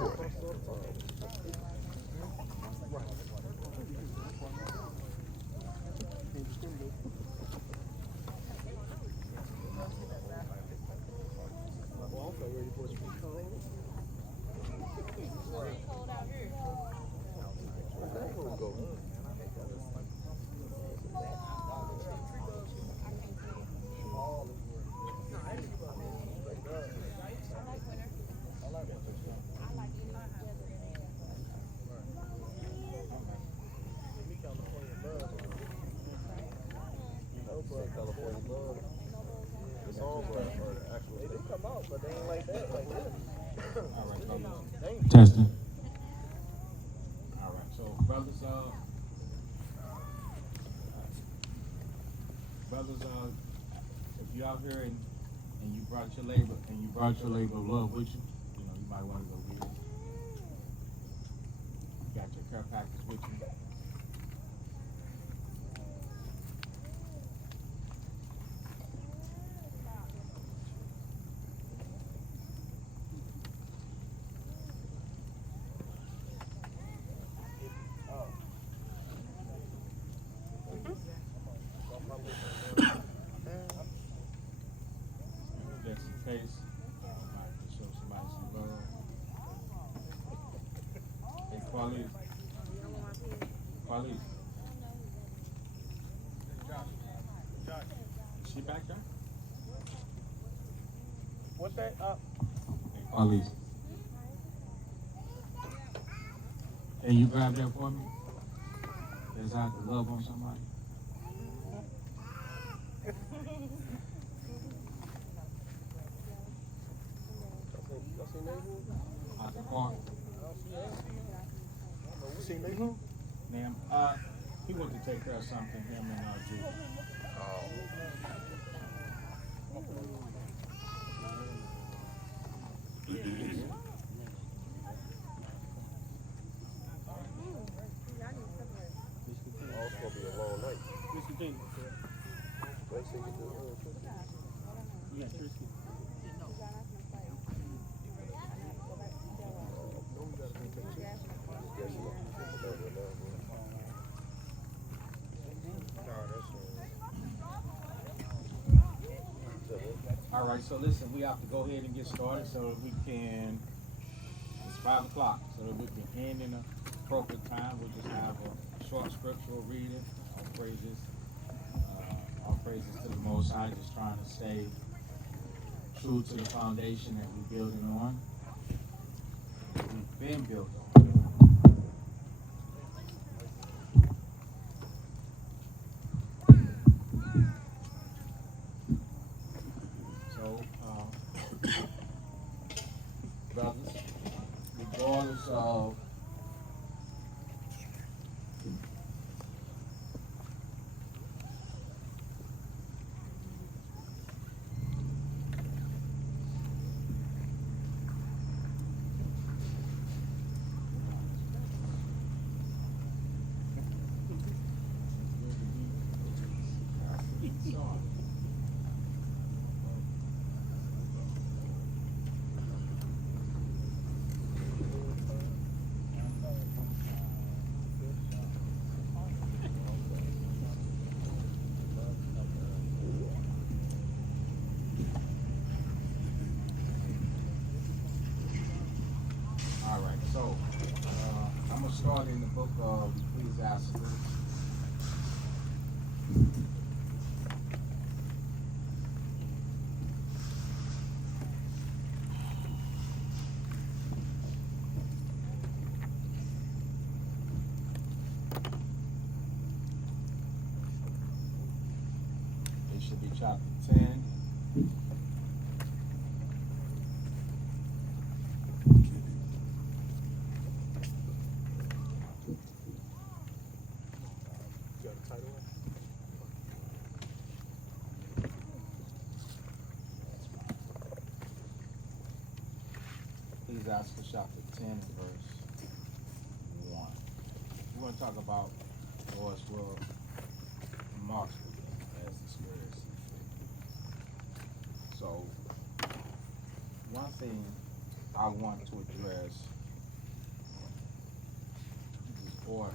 recording. Testing. All right, so brothers, if you're out here and you brought your labor of love with you, you know you might want to go get it. You got your care package with you. Just in case, might to show somebody some love. Hey, Quality. Is she back there? What's that? Hey, Quality. Can you grab that for me? There's out to love on somebody. Out the car. See me who? Ma'am, he went to take care of something, him and Drew. It's gonna be a long night. Mr. King. Yeah, Tristan. All right, so listen, we have to go ahead and get started so that we can, it's 5 o'clock, so that we can end in an appropriate time. We'll just have a short scriptural reading, all praises to the Most High, just trying to stay true to the foundation that we're building on, that we've been building on. Brothers, regardless of I'm going to start in the book of Ecclesiastes. It should be chapter 10. Ecclesiastes chapter 10, verse 1. We're going to talk about Lord's will marks as the Spirit sees fit. So, one thing I want to address order.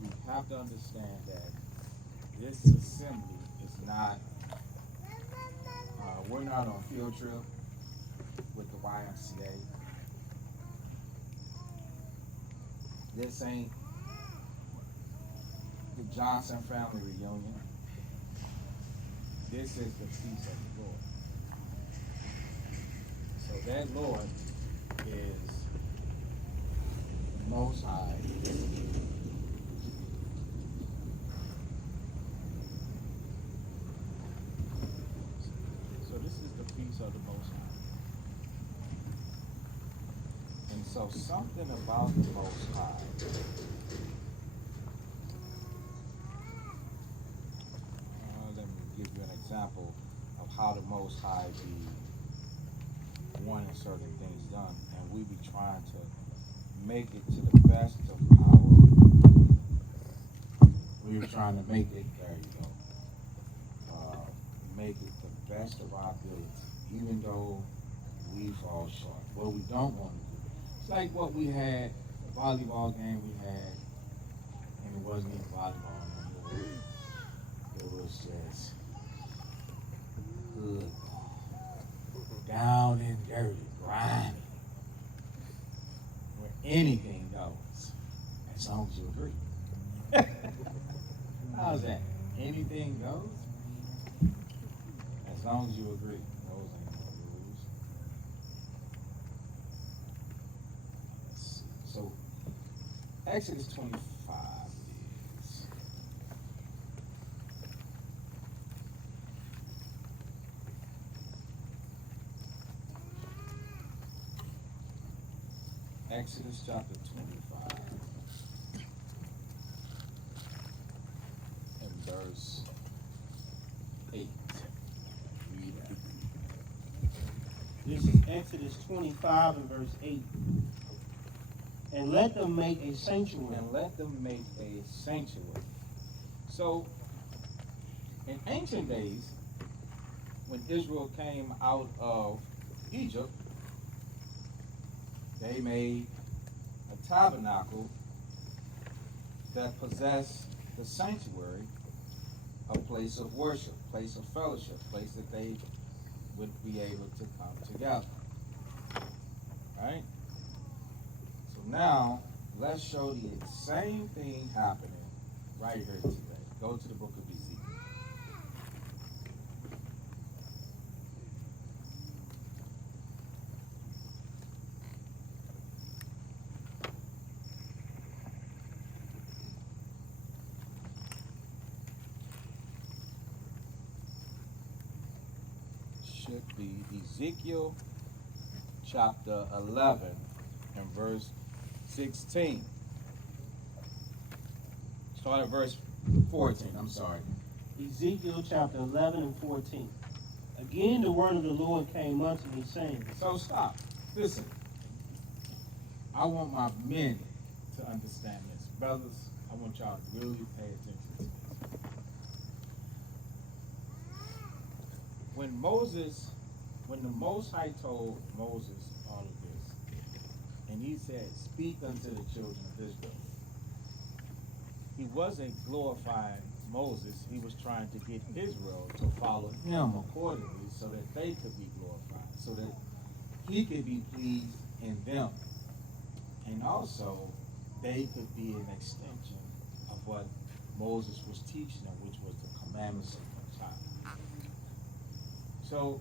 We have to understand that this assembly is not, we're not on field trip with the YMCA. This ain't the Johnson family reunion. This is the feast of the Lord. So that Lord is the Most High. So this is the feast of the Most High. And so something about the Most High let me give you an example of how the Most High be wanting certain things done, and we be trying to make it to the best of our. We're trying to make it. There you go. Make it the best of our ability, even though we fall short. What we don't want to do. It's like what we had, the volleyball game we had, and it wasn't even volleyball no more. It was just good, down and dirty, grimy, where anything goes, as long as you agree. How's that? Anything goes, as long as you agree. Those ain't no rules. Let's see. So Exodus 25 is. Exodus chapter 25 and verse 8. Read that. This is Exodus 25 and verse 8. And let them make a sanctuary. And let them make a sanctuary. So, in ancient days, when Israel came out of Egypt, they made a tabernacle that possessed the sanctuary, a place of worship, place of fellowship, place that they would be able to come together. Right? So now, let's show the same thing happening right here today. Go to the book of Ezekiel. Should be Ezekiel chapter 11 and verse 16. Start at verse 14, I'm sorry. Ezekiel chapter 11 and 14. Again the word of the Lord came unto me, saying. So stop. Listen. I want my men to understand this. Brothers, I want y'all to really pay attention to this. When the Most High told Moses all of this, and he said, speak unto the children of Israel, he wasn't glorifying Moses. He was trying to get Israel to follow him accordingly so that they could be glorified, so that he could be pleased in them. And also, they could be an extension of what Moses was teaching them, which was the commandments of the Most High. So,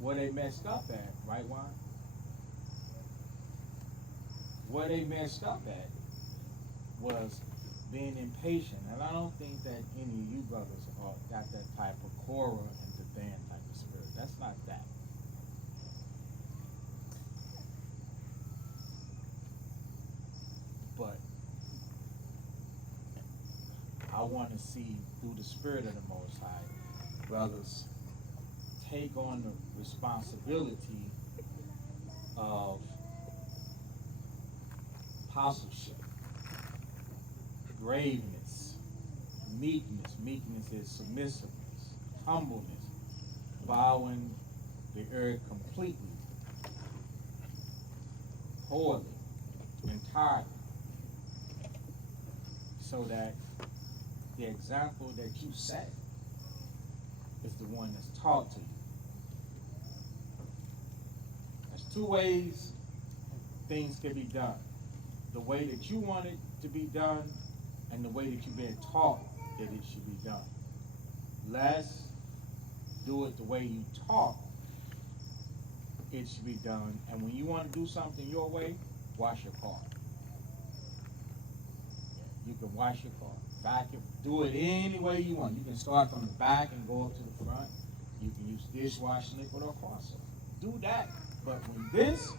where they messed up at, right, Juan? Where they messed up at was being impatient. And I don't think that any of you brothers got that type of Korah and Dathan type of spirit. That's not that. But I want to see through the spirit of the Most High, brothers, take on the responsibility of apostleship, graveness, meekness. Meekness is submissiveness, humbleness, bowing the earth completely wholly, entirely, so that the example that you set is the one that's taught to you. There's two ways things can be done. The way that you want it to be done and the way that you've been taught that it should be done. Let's do it the way you taught it should be done. And when you want to do something your way, wash your car. You can wash your car. Vacuum. Do it any way you want. You can start from the back and go up to the front. You can use dishwashing liquid or car soap. Do that. But when this,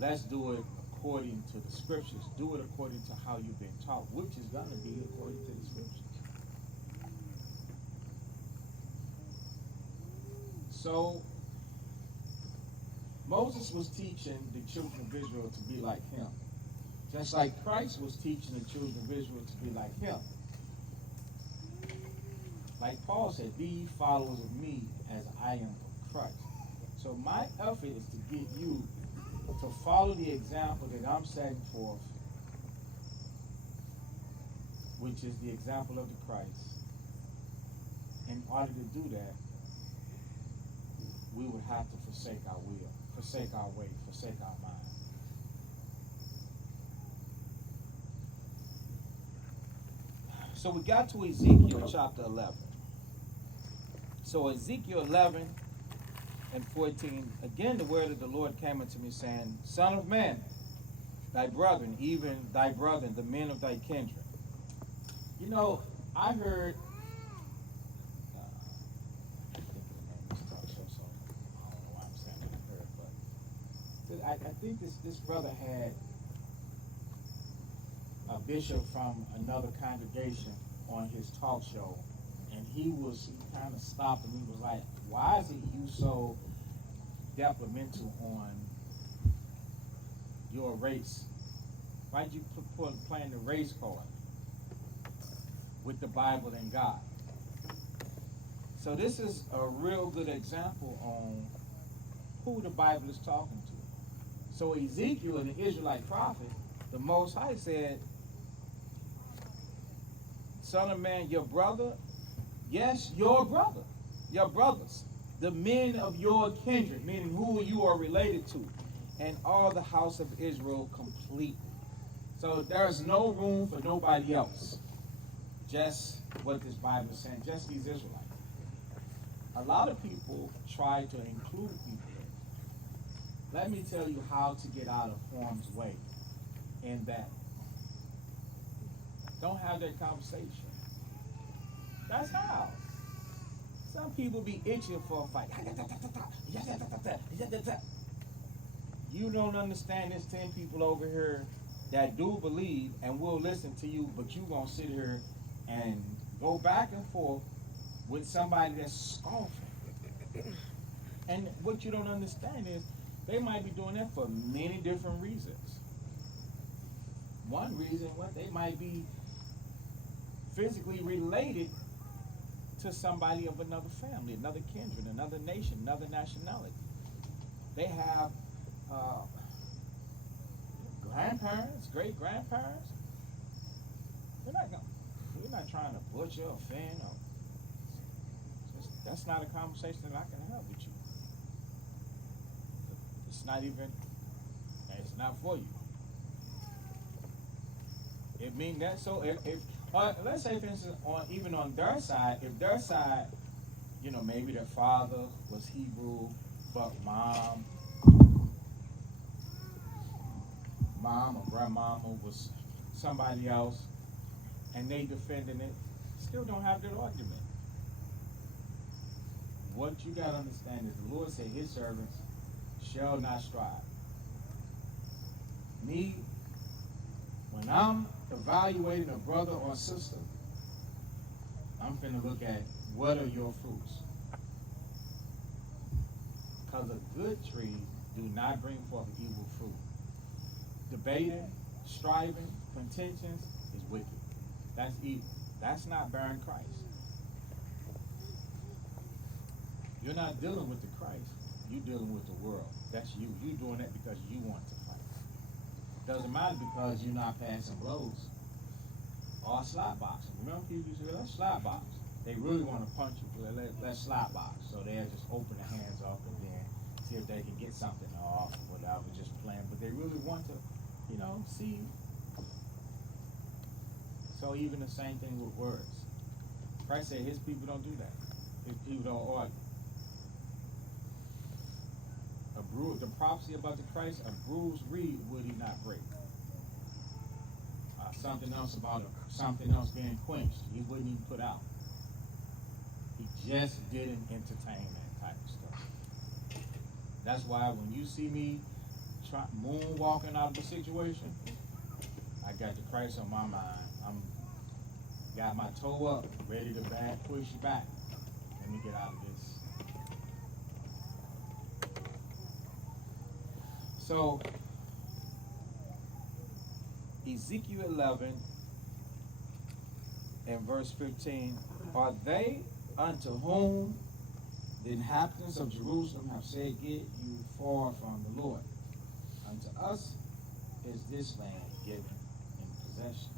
let's do it according to the scriptures. Do it according to how you've been taught, which is going to be according to the scriptures. So, Moses was teaching the children of Israel to be like him. Just like Christ was teaching the children of Israel to be like him. Like Paul said, be ye followers of me as I am of Christ. So my effort is to get you to follow the example that I'm setting forth, which is the example of the Christ. In order to do that, we would have to forsake our will, forsake our way, forsake our mind. So we got to Ezekiel chapter 11. So Ezekiel 11 and 14, again the word of the Lord came unto me, saying, Son of man, thy brethren, even thy brethren, the men of thy kindred. You know, I heard, I think the name is talk show, so I don't know why I'm saying I heard, but I think this brother had a bishop from another congregation on his talk show, and he kind of stopped and he was like, why is it you so detrimental on your race? Why'd you playing the race card with the Bible and God? So this is a real good example on who the Bible is talking to. So Ezekiel, the Israelite prophet, the Most High said, Son of man, your brother, yes, your brother, your brothers, the men of your kindred, meaning who you are related to, and all the house of Israel completely. So there's no room for nobody else. Just what this Bible is saying, just these Israelites. A lot of people try to include people in. Let me tell you how to get out of harm's way in that. Don't have that conversation. That's how. Some people be itching for a fight. You don't understand there's 10 people over here that do believe and will listen to you, but you gonna sit here and go back and forth with somebody that's scoffing. And what you don't understand is they might be doing that for many different reasons. One reason, they might be physically related to somebody of another family, another kindred, another nation, another nationality. They have grandparents, great-grandparents. You're not trying to butcher, offend, or that's not a conversation that I can have with you. It's not for you. It means that. So if let's say, for instance, even on their side, if their side, maybe their father was Hebrew, but mom or grandmama was somebody else, and they defending it, still don't have that argument. What you got to understand is the Lord said his servants shall not strive. Me, when I'm evaluating a brother or sister, I'm finna look at what are your fruits. Because a good tree do not bring forth evil fruit. Debating, striving, contentions is wicked. That's evil. That's not bearing Christ. You're not dealing with the Christ. You're dealing with the world. That's you. You're doing that because you want to fight. Doesn't matter because you're not passing blows or slap boxing. Remember people used to say, let's slap box. They really want to punch you, but let's slap box. So they'll just open their hands up and then see if they can get something off or whatever, just playing. But they really want to, see. So even the same thing with words. Christ said his people don't do that. His people don't argue. The prophecy about the Christ, a bruised reed would he not break. Something else about something else being quenched, he wouldn't even put out. He just didn't entertain that type of stuff. That's why when you see me moonwalking out of the situation, I got the Christ on my mind. I'm got my toe up, ready to push you back. Let me get out of this. So, Ezekiel 11 and verse 15, are they unto whom the inhabitants of Jerusalem have said, get you far from the Lord? Unto us is this land given in possession.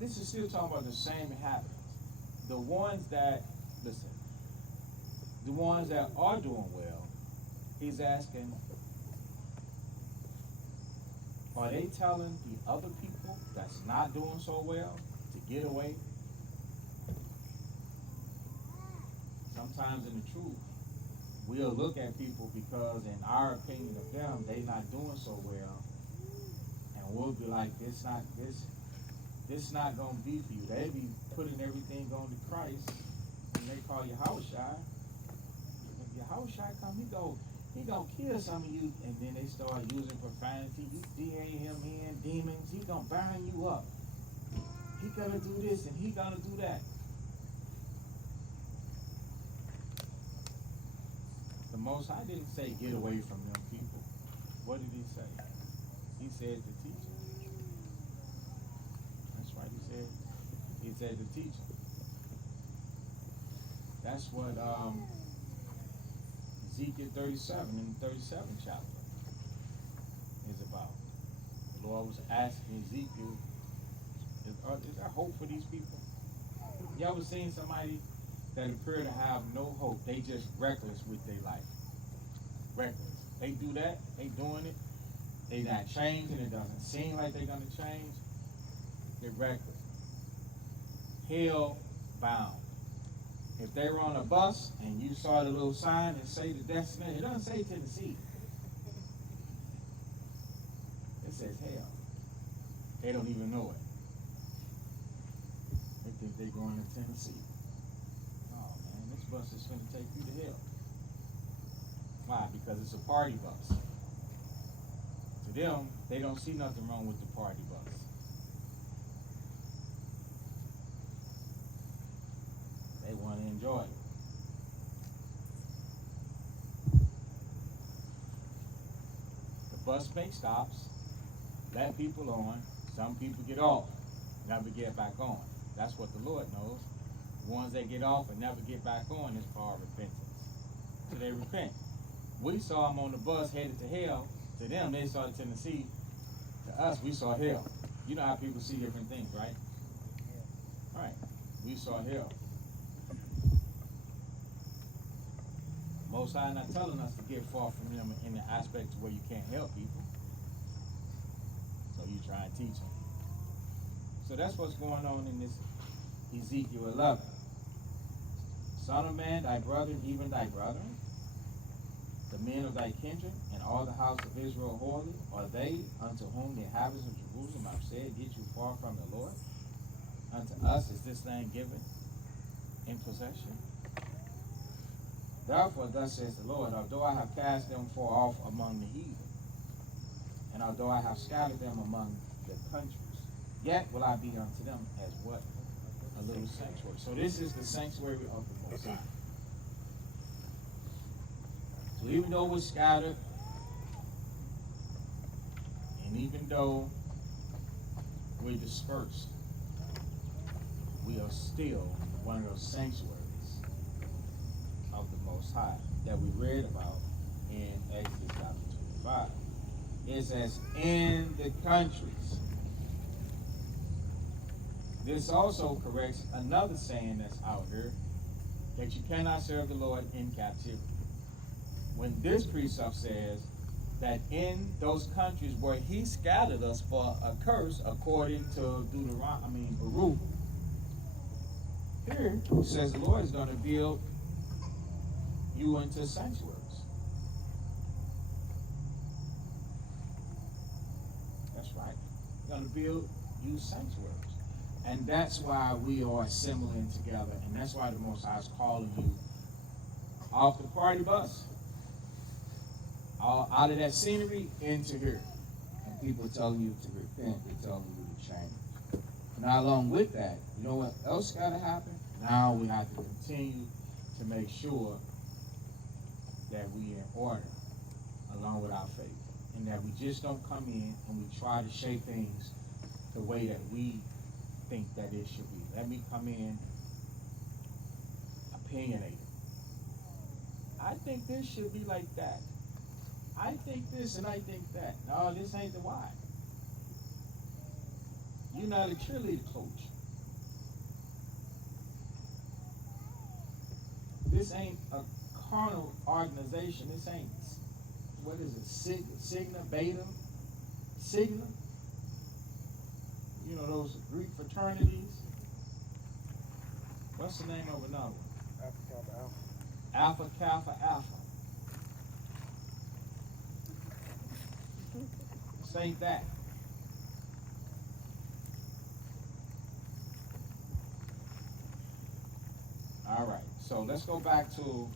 This is still talking about the same inhabitants. The ones that, listen, the ones that are doing well, he's asking, are they telling the other people that's not doing so well to get away? Sometimes in the truth, we'll look at people because in our opinion of them, they not doing so well, and we'll be like, this not gonna be for you. They be putting everything on to Christ, and they call you Yahushua. If Yahushua come, he gonna kill some of you, and then they start using profanity. You DA him in demons. He gonna burn you up. He gonna do this and he gonna do that. The Most High didn't say get away from them people. What did he say? He said to teach them. That's right. He said to teach them. That's what Ezekiel 37 in the 37th chapter is about. The Lord was asking Ezekiel, is there hope for these people? You ever seen somebody that appear to have no hope? They just reckless with their life. Reckless. They do that, they doing it, they not changing, it doesn't seem like they're gonna change. They're reckless. Hell bound. If they were on a bus and you saw the little sign and say the destination, it doesn't say Tennessee. It says hell. They don't even know it. They think they're going to Tennessee. Oh man, this bus is going to take you to hell. Why? Because it's a party bus. To them, they don't see nothing wrong with the party bus. They want to enjoy it. The bus makes stops, let people on, some people get off, never get back on. That's what the Lord knows. The ones that get off and never get back on is for repentance. So they repent. We saw them on the bus headed to hell. To them, they saw Tennessee. To us, we saw hell. You know how people see different things, right? Right. We saw hell. Most High not telling us to get far from them in the aspect where you can't help people. So you try and teach them. So that's what's going on in this Ezekiel 11. Son of man, thy brother, even thy brethren, the men of thy kindred, and all the house of Israel holy, are they unto whom the inhabitants of Jerusalem have said, get you far from the Lord? Unto us is this land given in possession. Therefore, thus says the Lord, although I have cast them far off among the heathen, and although I have scattered them among the countries, yet will I be unto them as what? A little sanctuary. So this is the sanctuary of the Most High. So even though we're scattered, and even though we're dispersed, we are still one of those sanctuaries of the Most High that we read about in Exodus chapter 25. It says, in the countries. This also corrects another saying that's out here, that you cannot serve the Lord in captivity. When this precept says that in those countries where he scattered us for a curse, according to Baruch, here it says the Lord is going to build you into sanctuaries. That's right. He's going to build you sanctuaries. And that's why we are assembling together. And that's why the Most High is calling you off the party bus, out of that scenery into here. And people are telling you to repent. They're telling you to change. Now, along with that, you know what else got to happen? Now we have to continue to make sure that we in order along with our faith. And that we just don't come in and we try to shape things the way that we think that it should be. Let me come in opinionated. I think this should be like that. I think this and I think that. No, this ain't the why. You're not a cheerleader coach. This ain't a carnal organization. This ain't, what is it, Sigma, Beta, Sigma? You know, those Greek fraternities. What's the name of another one? Alpha, Kappa, Alpha. This ain't that. All right, so let's go back to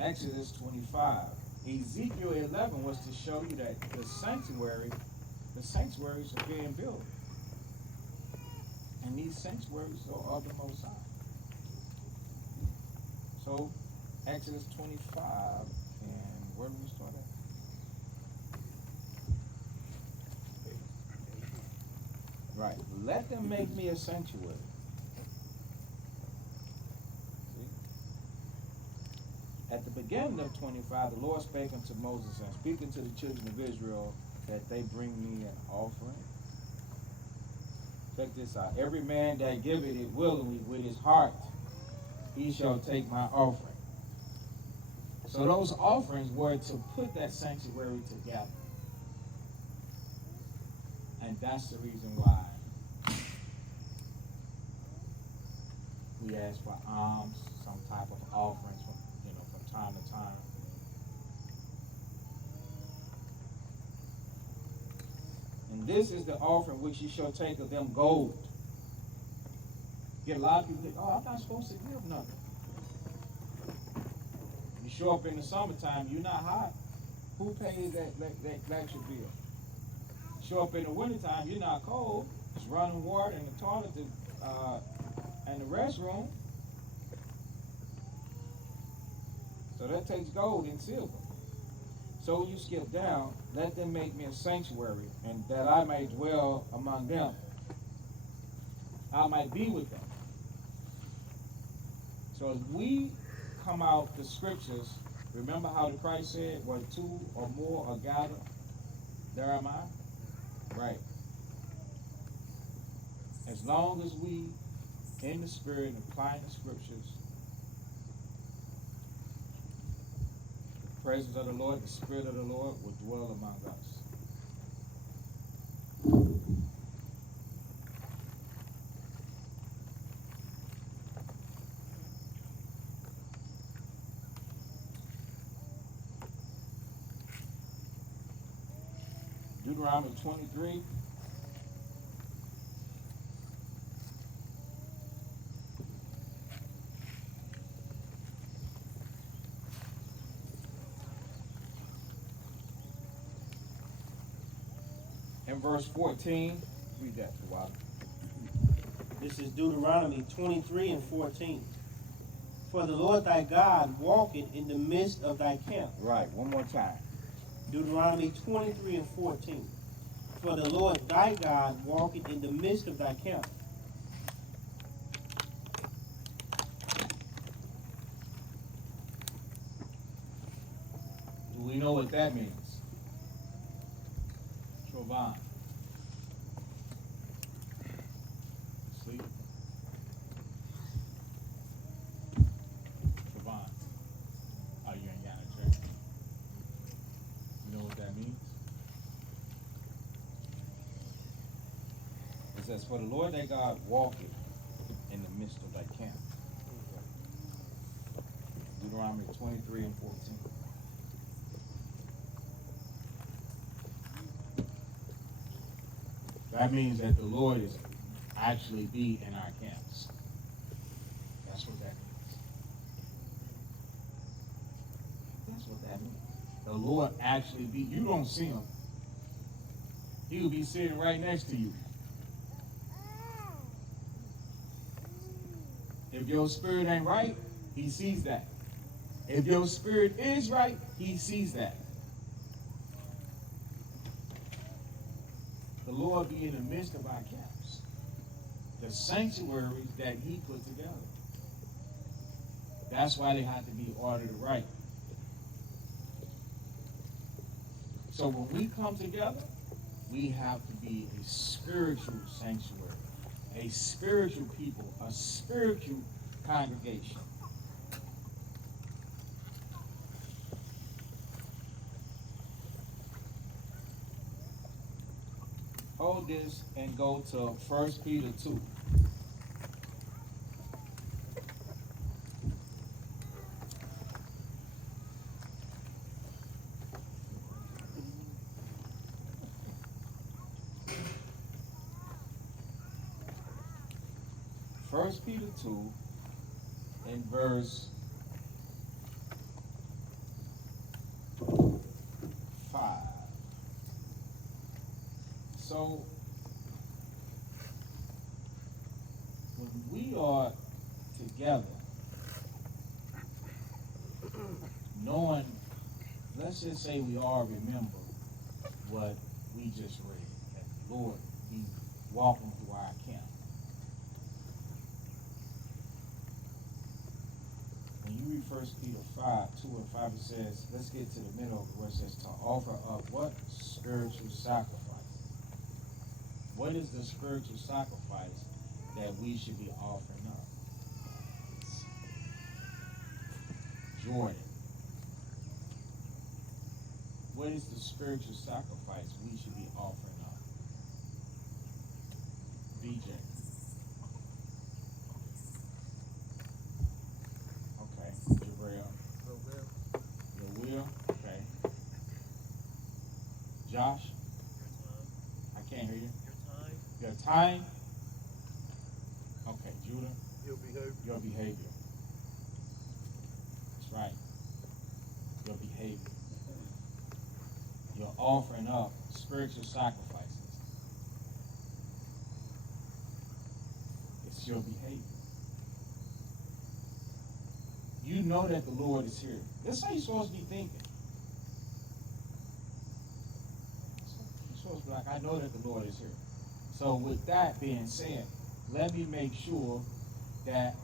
Exodus 25. Ezekiel 11 was to show you that the sanctuaries are being built. And these sanctuaries are of the Most High. So, Exodus 25, and where do we start at? Right. Let them make me a sanctuary. See? At the beginning of 25, the Lord spake unto Moses and speaking to the children of Israel that they bring me an offering. Check this out. Every man that giveth it willingly with his heart, he shall take my offering. So those offerings were to put that sanctuary together. And that's the reason why we ask for alms, some type of offerings from time to time. And this is the offering which ye shall take of them gold. Get a lot of people think, oh, I'm not supposed to give nothing. You show up in the summertime, you're not hot. Who pays that electric bill? Show up in the wintertime, you're not cold. It's running water in the toilet and the restroom. So that takes gold and silver. So when you skip down, let them make me a sanctuary, and that I may dwell among them. I might be with them. So as we come out the scriptures, remember how the Christ said, where two or more are gathered, there am I? Right. As long as we in the spirit and applying the scriptures, the presence of the Lord, the Spirit of the Lord will dwell among us. Deuteronomy 23. In verse 14, read that to Wilder. This is Deuteronomy 23 and 14. For the Lord thy God walketh in the midst of thy camp. Right, one more time. Deuteronomy 23 and 14. For the Lord thy God walketh in the midst of thy camp. we know what that means. Trovon. Sleep. Trovon. Are you in Ghana church? You know what that means? It says, for the Lord thy God walketh in the midst of thy camp. Deuteronomy 23 and 14. That means that the Lord is actually be in our camps. That's what that means. That's what that means. The Lord actually be. You don't see him. He will be sitting right next to you. If your spirit ain't right, he sees that. If your spirit is right, he sees that. The Lord be in the midst of our camps, the sanctuaries that he put together. That's why they have to be ordered right. So when we come together, we have to be a spiritual sanctuary, a spiritual people, a spiritual congregation. Hold this and go to 1 Peter 2. First Peter 2 and verse 5. So when we are together, knowing, let's just say we all remember what we just read, that the Lord be walking through our camp. When you read 1 Peter 5, 2 and 5, it says, let's get to the middle of it where it says to offer up what? Spiritual sacrifice. What is the spiritual sacrifice that we should be offering up? Jordan. What is the spiritual sacrifice we should be offering up? BJ. Okay. Jabril. Your will. Okay. Josh. I can't hear you. Your time. Okay. Judah. Your behavior. That's right. Your behavior. You're offering up spiritual sacrifices. It's your behavior. You know that the Lord is here. That's how you're supposed to be thinking. You're supposed to be like, I know that the Lord is here. So with that being said, let me make sure that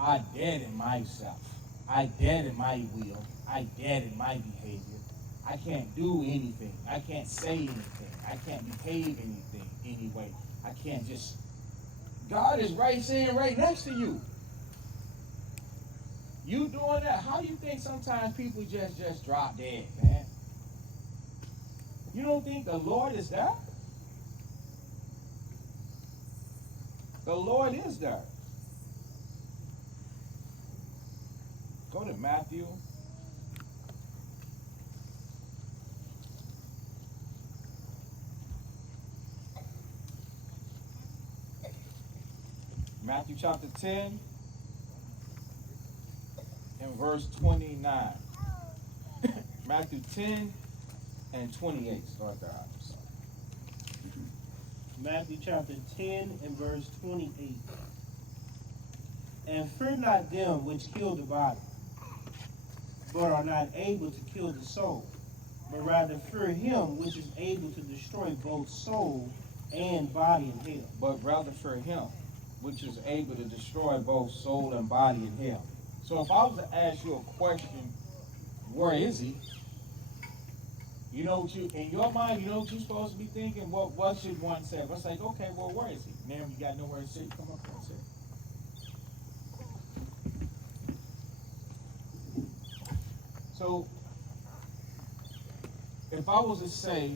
I dead in myself. I dead in my will. I dead in my behavior. I can't do anything. I can't say anything. I can't behave anything anyway. I can't just. God is right saying right next to you. You doing that? How do you think sometimes people just drop dead, man? You don't think the Lord is there? The Lord is there. Go to Matthew. Matthew chapter 10 and verse 29. Matthew 10 and 28. Start there. Matthew chapter 10 and verse 28. And fear not them which kill the body, but are not able to kill the soul, but rather fear him which is able to destroy both soul and body in hell. But rather fear him which is able to destroy both soul and body in hell. So if I was to ask you a question, where is he? You know what you, in your mind, you know what you're supposed to be thinking? What should one say? It's like, okay, well, where is he? Now you got nowhere to sit, come up here and sit. So, if I was to say,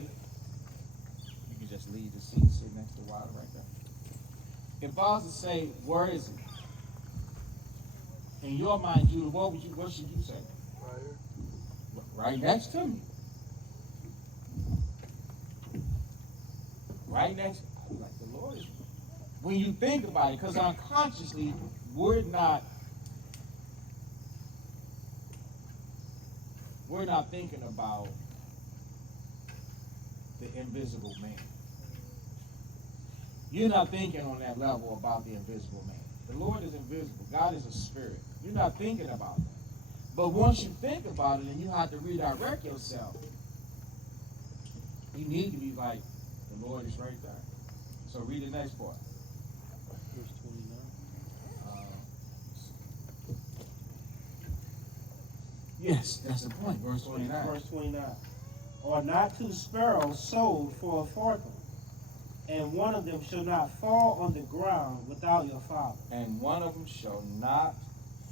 you can just leave the seat, sit next to water right there. If I was to say, where is he? In your mind, Judah, what should you say? Right here. Right next to me. Right next, like the Lord is. When you think about it, because unconsciously, we're not thinking about the invisible man. You're not thinking on that level about the invisible man. The Lord is invisible. God is a spirit. You're not thinking about that. But once you think about it and you have to redirect yourself, you need to be like, the Lord is right there. So read the next part. Verse 29. Yes, that's the point. Verse 29. Verse 29. Are not two sparrows sold for a farthing, and one of them shall not fall on the ground without your Father. And one of them shall not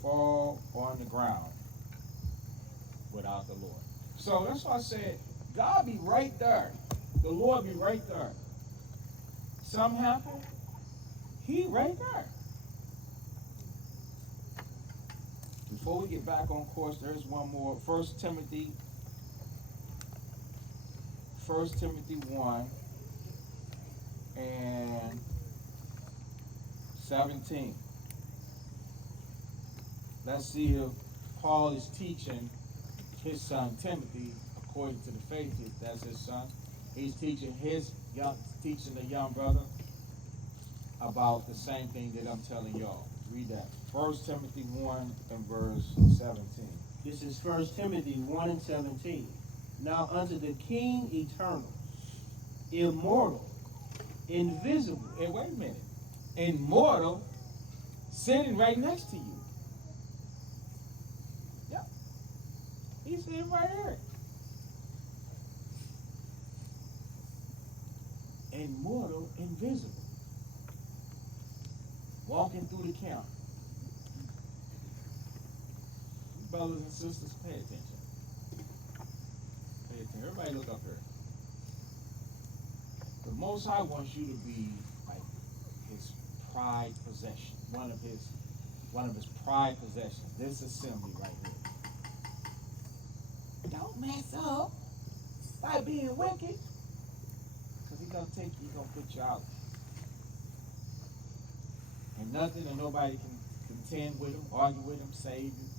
fall on the ground without the Lord. So that's why I said, God be right there. The Lord be right there. Something happen, he right there. Before we get back on course, there's one more. 1 Timothy 1 and 17. Let's see if Paul is teaching his son Timothy according to the faith. If that's his son, he's teaching the young brother about the same thing that I'm telling y'all. Read that. 1 Timothy 1 and verse 17. This is 1 Timothy 1 and 17. Now unto the King eternal, immortal, invisible. Hey, wait a minute. Immortal, sitting right next to you. Yep. He's sitting right here. Immortal, invisible. Walking through the camp. Brothers and sisters, pay attention. Pay attention. Everybody look up here. The Most High wants you to be like his pride possession. One of his pride possessions. This assembly right here. Don't mess up by being wicked. Because he's gonna put you out. And nothing and nobody can contend with him, argue with him, save you.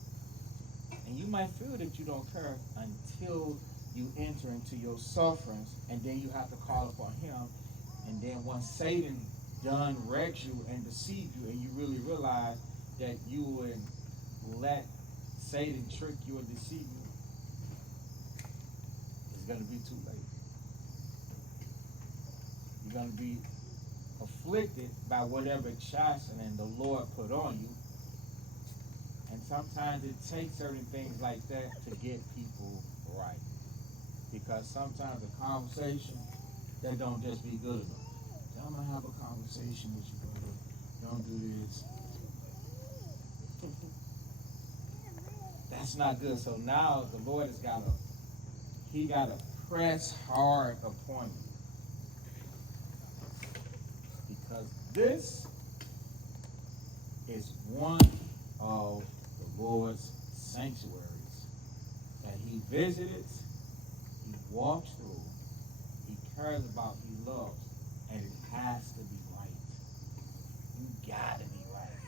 And you might feel that you don't care until you enter into your sufferings, and then you have to call upon him. And then once Satan done wrecks you and deceive you, and you really realize that you would let Satan trick you and deceive you, it's going to be too late. You're going to be afflicted by whatever chastening the Lord put on you. And sometimes it takes certain things like that to get people right. Because sometimes a conversation, that don't just be good enough. I'm going to have a conversation with you, brother. Don't do this. That's not good. So now the Lord has got to press hard upon you. Because this is one of the Lord's sanctuaries that he visited, he walks through, he cares about, he loves, and it has to be right. You gotta be right.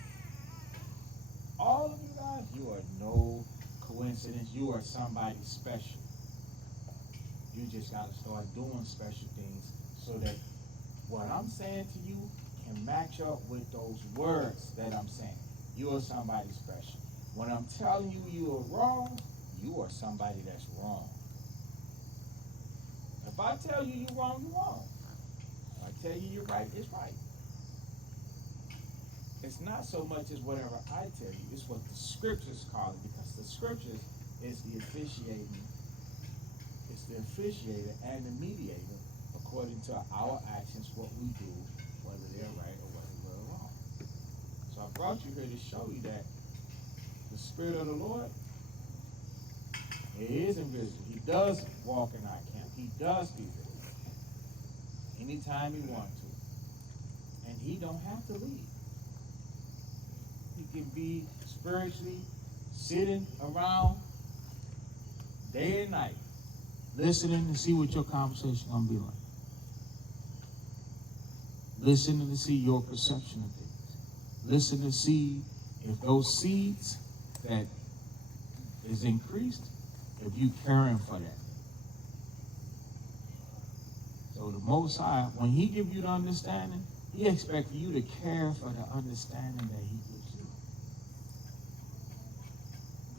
All of you guys, you are no coincidence. You are somebody special. You just gotta start doing special things so that what I'm saying to you can match up with those words that I'm saying. You are somebody special. When I'm telling you you are wrong, you are somebody that's wrong. If I tell you you're wrong, you're wrong. If I tell you you're right, it's right. It's not so much as whatever I tell you, it's what the scriptures call it, because the scriptures is the officiating is the officiator and the mediator according to our actions, what we do, whether they're right or whether we're wrong. So I brought you here to show you that the Spirit of the Lord, it is invisible. He does walk in our camp. He does do that anytime he wants to. And he don't have to leave. He can be spiritually sitting around day and night, listening to see what your conversation gonna be like. Listening to see your perception of things. Listen to see if those seeds that is increased, if you caring for that. So the Most High, when he give you the understanding, he expects you to care for the understanding that he gives you.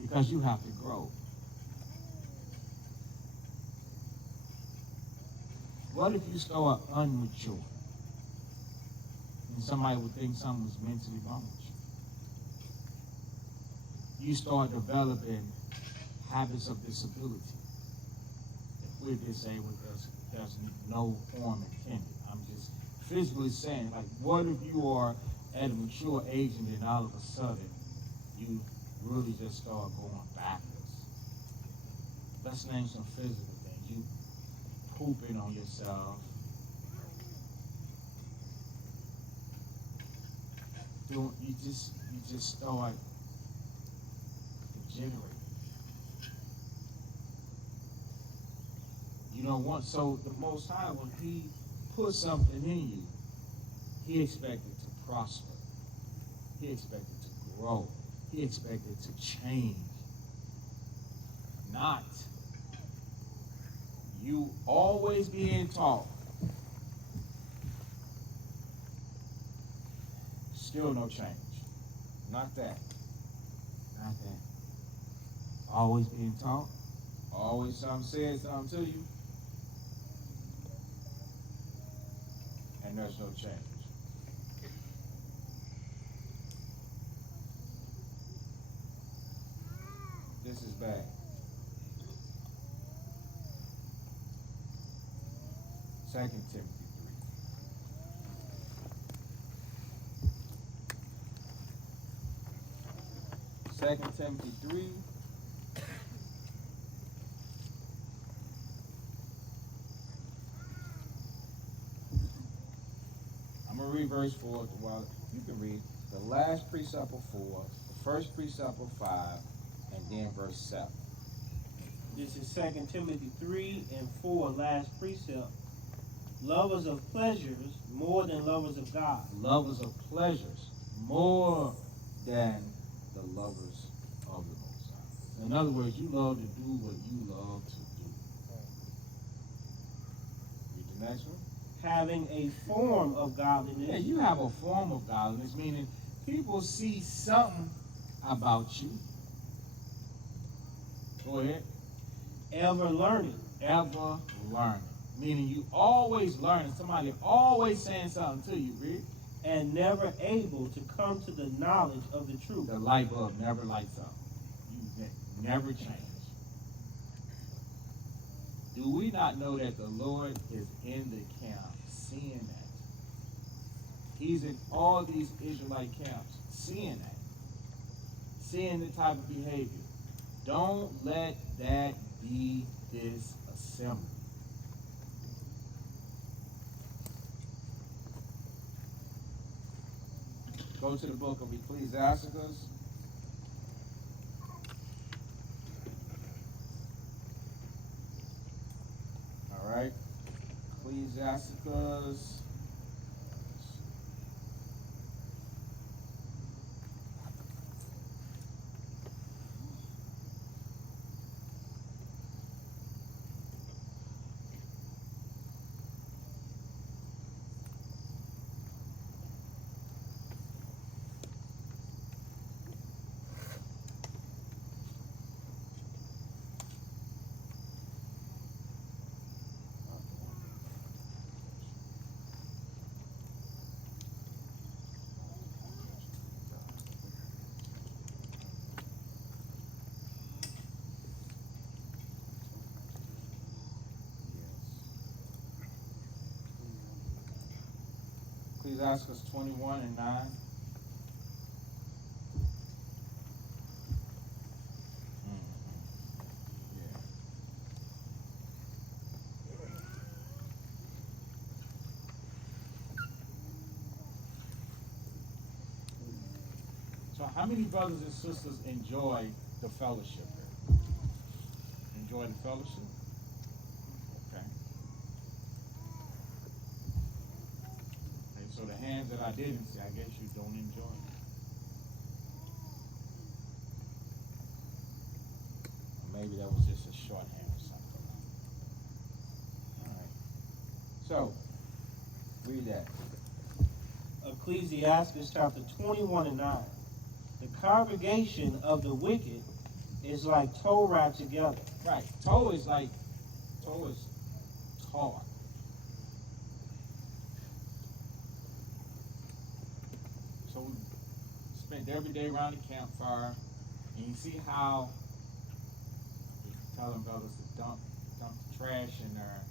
Because you have to grow. What if you start unmature? And somebody would think something was mentally wrong with you. You start developing habits of disability. If we're disabled, there's no harm intended. I'm just physically saying, like, what if you are at a mature age and then all of a sudden you really just start going backwards? Let's name some physical things. You pooping on yourself. You just start degenerating. You don't want, so the Most High, when he puts something in you, he expected to prosper. He expected to grow. He expected to change. Not you always being taught. Still no change. Not that. Not that. Always being taught. Always something said something to you. And there's no change. This is bad. Second Timothy 3. 2 Timothy 3. I'm going to read verse 4. Well, you can read the last precept of 4, the first precept of 5, and then verse 7. This is 2 Timothy 3 and 4, last precept. Lovers of pleasures more than lovers of God. Lovers of pleasures more than the lovers of the Most High. In other words, you love to do what you love to do. Read the next one. Having a form of godliness. Yeah, you have a form of godliness, meaning people see something about you. Go ahead. Ever learning. Ever learning. Meaning you always learning. Somebody always saying something to you, Rick. And never able to come to the knowledge of the truth. The light bulb never lights up. You never change. Do we not know that the Lord is in the camp seeing that? He's in all these Israelite camps seeing that. Seeing the type of behavior. Don't let that be his assembly. Go to the book of Ecclesiasticus. All right. Ecclesiasticus. Exodus 21 and 9. Yeah. So how many brothers and sisters enjoy the fellowship here? Enjoy the fellowship? Okay. And so the hands that I didn't see, I guess you don't enjoy it. Or maybe that was just a shorthand or something. All right. So, read that. Ecclesiastes chapter 21 and 9. The congregation of the wicked is like tow wrapped together. Right. Toe is like, toe is hard. So we spent every day around the campfire, and you see how you tell them brothers to dump the trash in there,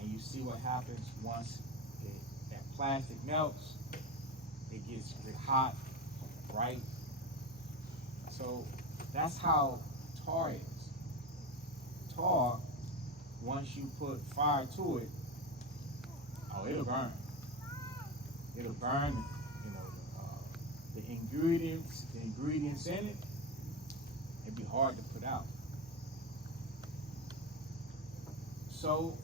and you see what happens once that plastic melts. It gets hot, right? So that's how tar is. Tar, once you put fire to it, oh, it'll burn. It'll burn, you know, the ingredients in it. It'd be hard to put out. So,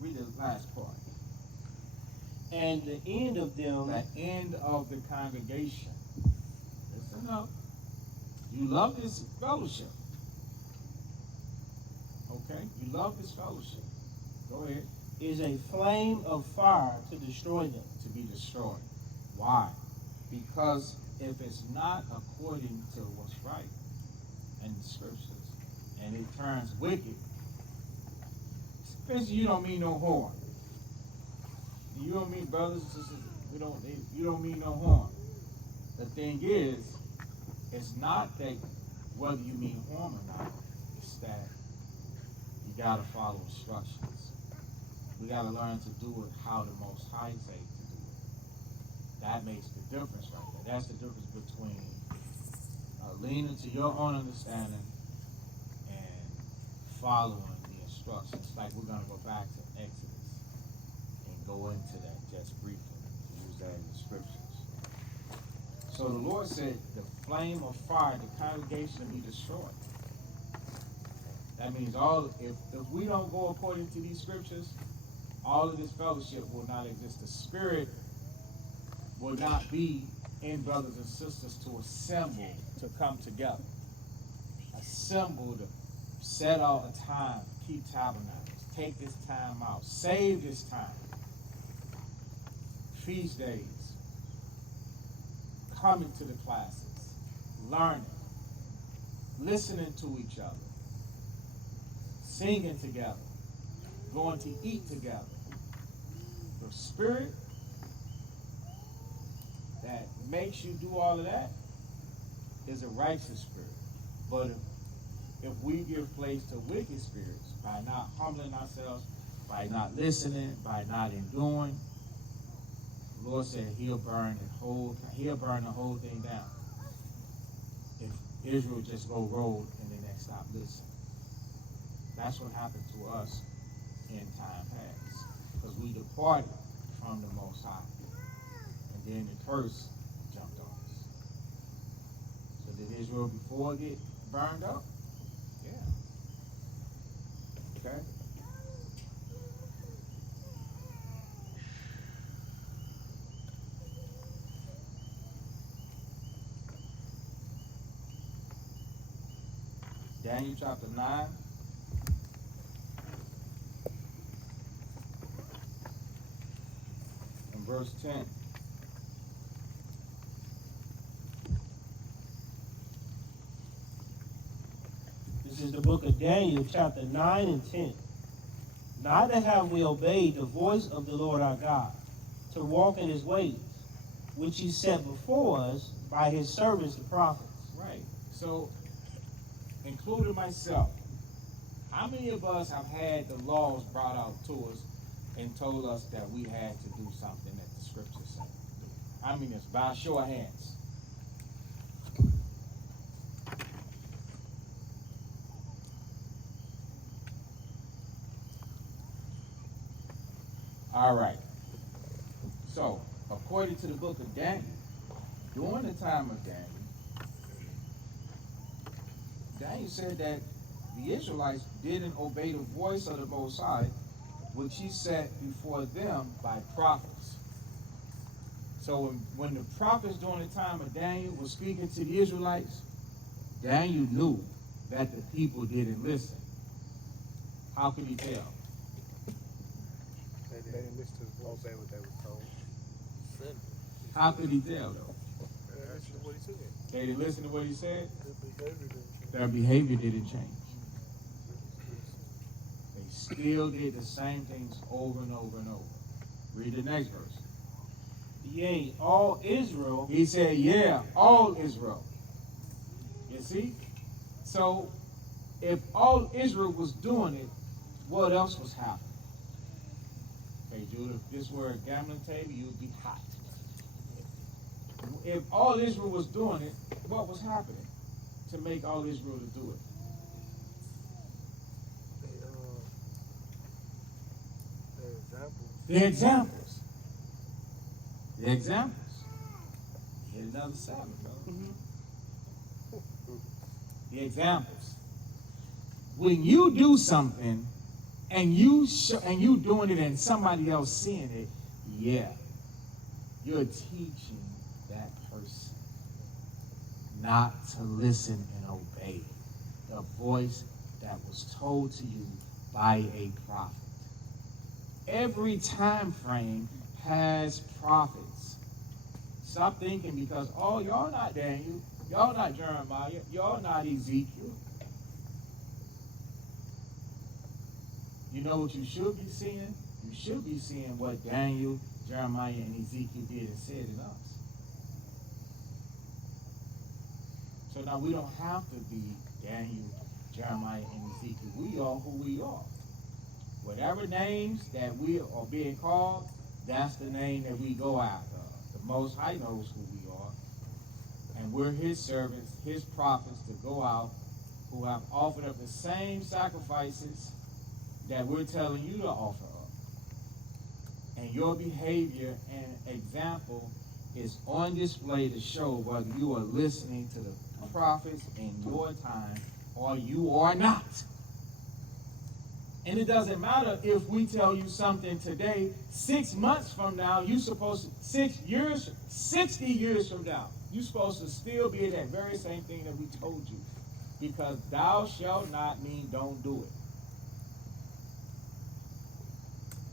read the last part. And the end of them, The end of the congregation. Listen up. You love this fellowship. Okay? You love this fellowship. Go ahead. is a flame of fire to destroy them. To be destroyed. Why? Because if it's not according to what's right in the scriptures, and it turns wicked, especially you don't mean no harm. You don't mean brothers and sisters. You don't mean no harm. The thing is, it's not that whether you mean harm or not. It's that you gotta follow instructions. We gotta learn to do it how the Most High say to do it. That makes the difference right there. That's the difference between leaning to your own understanding and following the instructions. Like we're gonna go back to Exodus and go into that just briefly. Use that in the scriptures. So the Lord said the flame of fire, the congregation will be destroyed. That means if we don't go according to these scriptures, all of this fellowship will not exist. The spirit will not be in brothers and sisters to assemble, to come together. Assemble to set out a time, keep tabernacles, take this time out, save this time. Feast days, coming to the classes, learning, listening to each other, singing together, going to eat together. The spirit that makes you do all of that is a righteous spirit. But if we give place to wicked spirits by not humbling ourselves, by not listening, by not enduring, the Lord said he'll burn the whole thing down. If Israel just go rogue and then they stop listening. That's what happened to us in time past. Because we departed from the Most High. And then the curse jumped on us. So did Israel before get burned up? Yeah. Okay. Daniel chapter 9. And verse 10. This is the book of Daniel, chapter 9 and 10. Neither have we obeyed the voice of the Lord our God, to walk in his ways, which he set before us by his servants the prophets. Right. So, including myself, how many of us have had the laws brought out to us and told us that we had to do something that the scripture say? I mean, it's by show of hands. All right. So, according to the book of Daniel, during the time of Daniel, Daniel said that the Israelites didn't obey the voice of the Most High, which he set before them by prophets. So when the prophets during the time of Daniel were speaking to the Israelites, Daniel knew that the people didn't listen. How could he tell? They didn't listen to obey what they were told. How could he tell, though? They didn't listen to what he said. They didn't listen to what he said? Their behavior didn't change. Their behavior didn't change. They still did the same things over and over and over. Read the next verse. Yea, all Israel. He said, yeah, all Israel. You see? So, if all Israel was doing it, what else was happening? Hey, Judah, if this were a gambling table, you would be hot. If all Israel was doing it, what was happening to make all Israel to do it? Their examples. The examples. The examples. Get another Sabbath, brother. The examples. When you do something and you doing it and somebody else seeing it, yeah, you're teaching that person not to listen and obey the voice that was told to you by a prophet. Every time frame has prophets. Stop thinking because, oh, y'all not Daniel, y'all not Jeremiah, y'all not Ezekiel. You know what you should be seeing? You should be seeing what Daniel, Jeremiah, and Ezekiel did and said in us. So now we don't have to be Daniel, Jeremiah, and Ezekiel. We are who we are. Whatever names that we are being called, that's the name that we go after. The Most High knows who we are. And we're his servants, his prophets to go out who have offered up the same sacrifices that we're telling you to offer up. And your behavior and example is on display to show whether you are listening to the prophets in your time or you are not. And it doesn't matter if we tell you something today, 6 months from now, you're supposed to, 6 years, 60 years from now, you're supposed to still be in that very same thing that we told you. Because thou shalt not mean don't do it.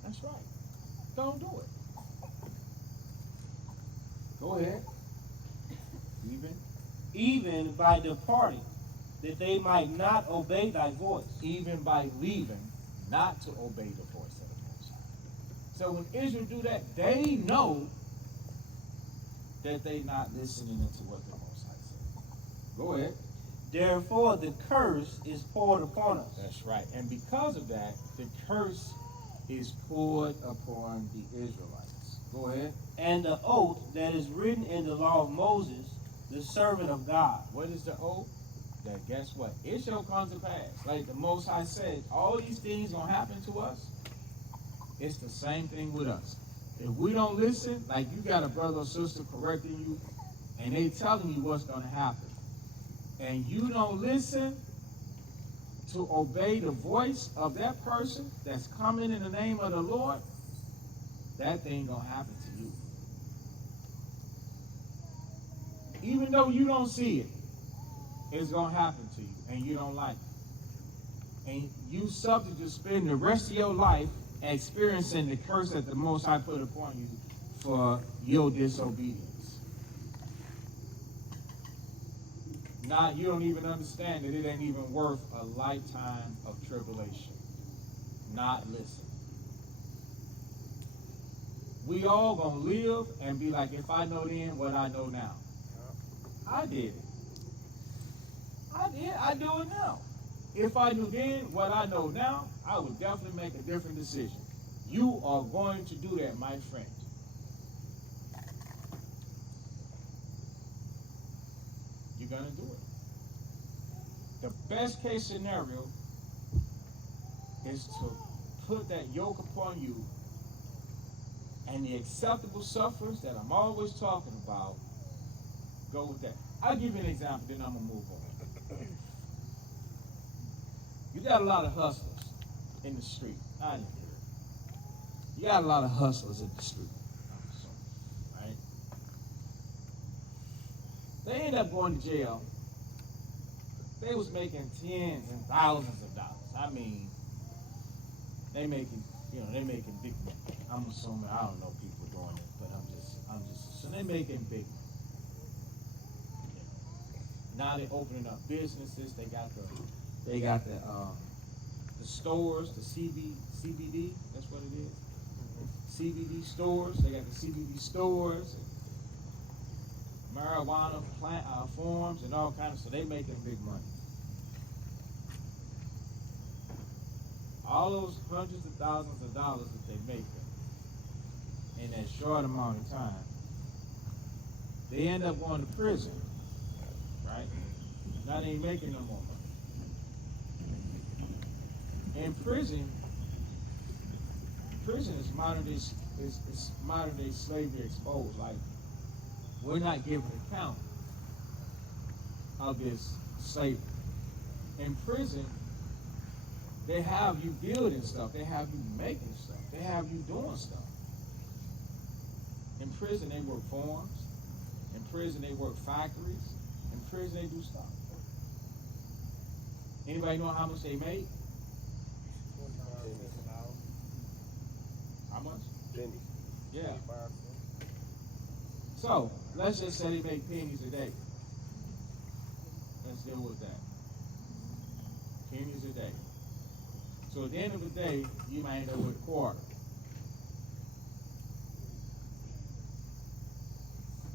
That's right. Don't do it. Go ahead. Even by departing, that they might not obey thy voice. Even by leaving, not to obey the voice of the Most High. So when Israel do that, they know that they not listening into what the Most High said. Go ahead. Therefore the curse is poured upon us. That's right. And because of that, the curse is poured upon the Israelites. Go ahead. And the oath that is written in the law of Moses, the servant of God. What is the oath? That guess what? It shall come to pass. Like the Most High said, all these things gonna happen to us. It's the same thing with us. If we don't listen, like you got a brother or sister correcting you, and they telling you what's gonna happen, and you don't listen to obey the voice of that person that's coming in the name of the Lord, that thing gonna happen to you. Even though you don't see it, it's going to happen to you, and you don't like it. And you subject to spend the rest of your life experiencing the curse that the Most High put upon you for your disobedience. Now, you don't even understand that it ain't even worth a lifetime of tribulation. Not listening. We all going to live and be like, if I know then what I know now. I did it. I do it now. If I knew then what I know now, I would definitely make a different decision. You are going to do that, my friend. you're gonna do it. The best case scenario is to put that yoke upon you, and the acceptable sufferings that I'm always talking about, go with that. I'll give you an example, then I'm gonna move on. You got a lot of hustlers in the street. I know. You got a lot of hustlers in the street. Right? They end up going to jail. They was making tens and thousands of dollars. I mean, they making big money. I'm assuming, I don't know people doing it, but so they making big money. Now they're opening up businesses. They got the stores, the CBD. That's what it is. CBD stores. They got the CBD stores, marijuana plant farms, and all kinds of. So they making big money. All those hundreds of thousands of dollars that they make in that short amount of time, they end up going to prison, right? Now they ain't making no more money. In prison is modern day slavery exposed. Like, we're not giving account of this slavery. In prison, they have you building stuff. They have you making stuff. They have you doing stuff. In prison, they work farms. In prison, they work factories. In prison, they do stuff. Anybody know how much they make? How much? Penny. Yeah. So, let's just say they make pennies a day. Let's deal with that. Pennies a day. So at the end of the day, you might end up with a quarter.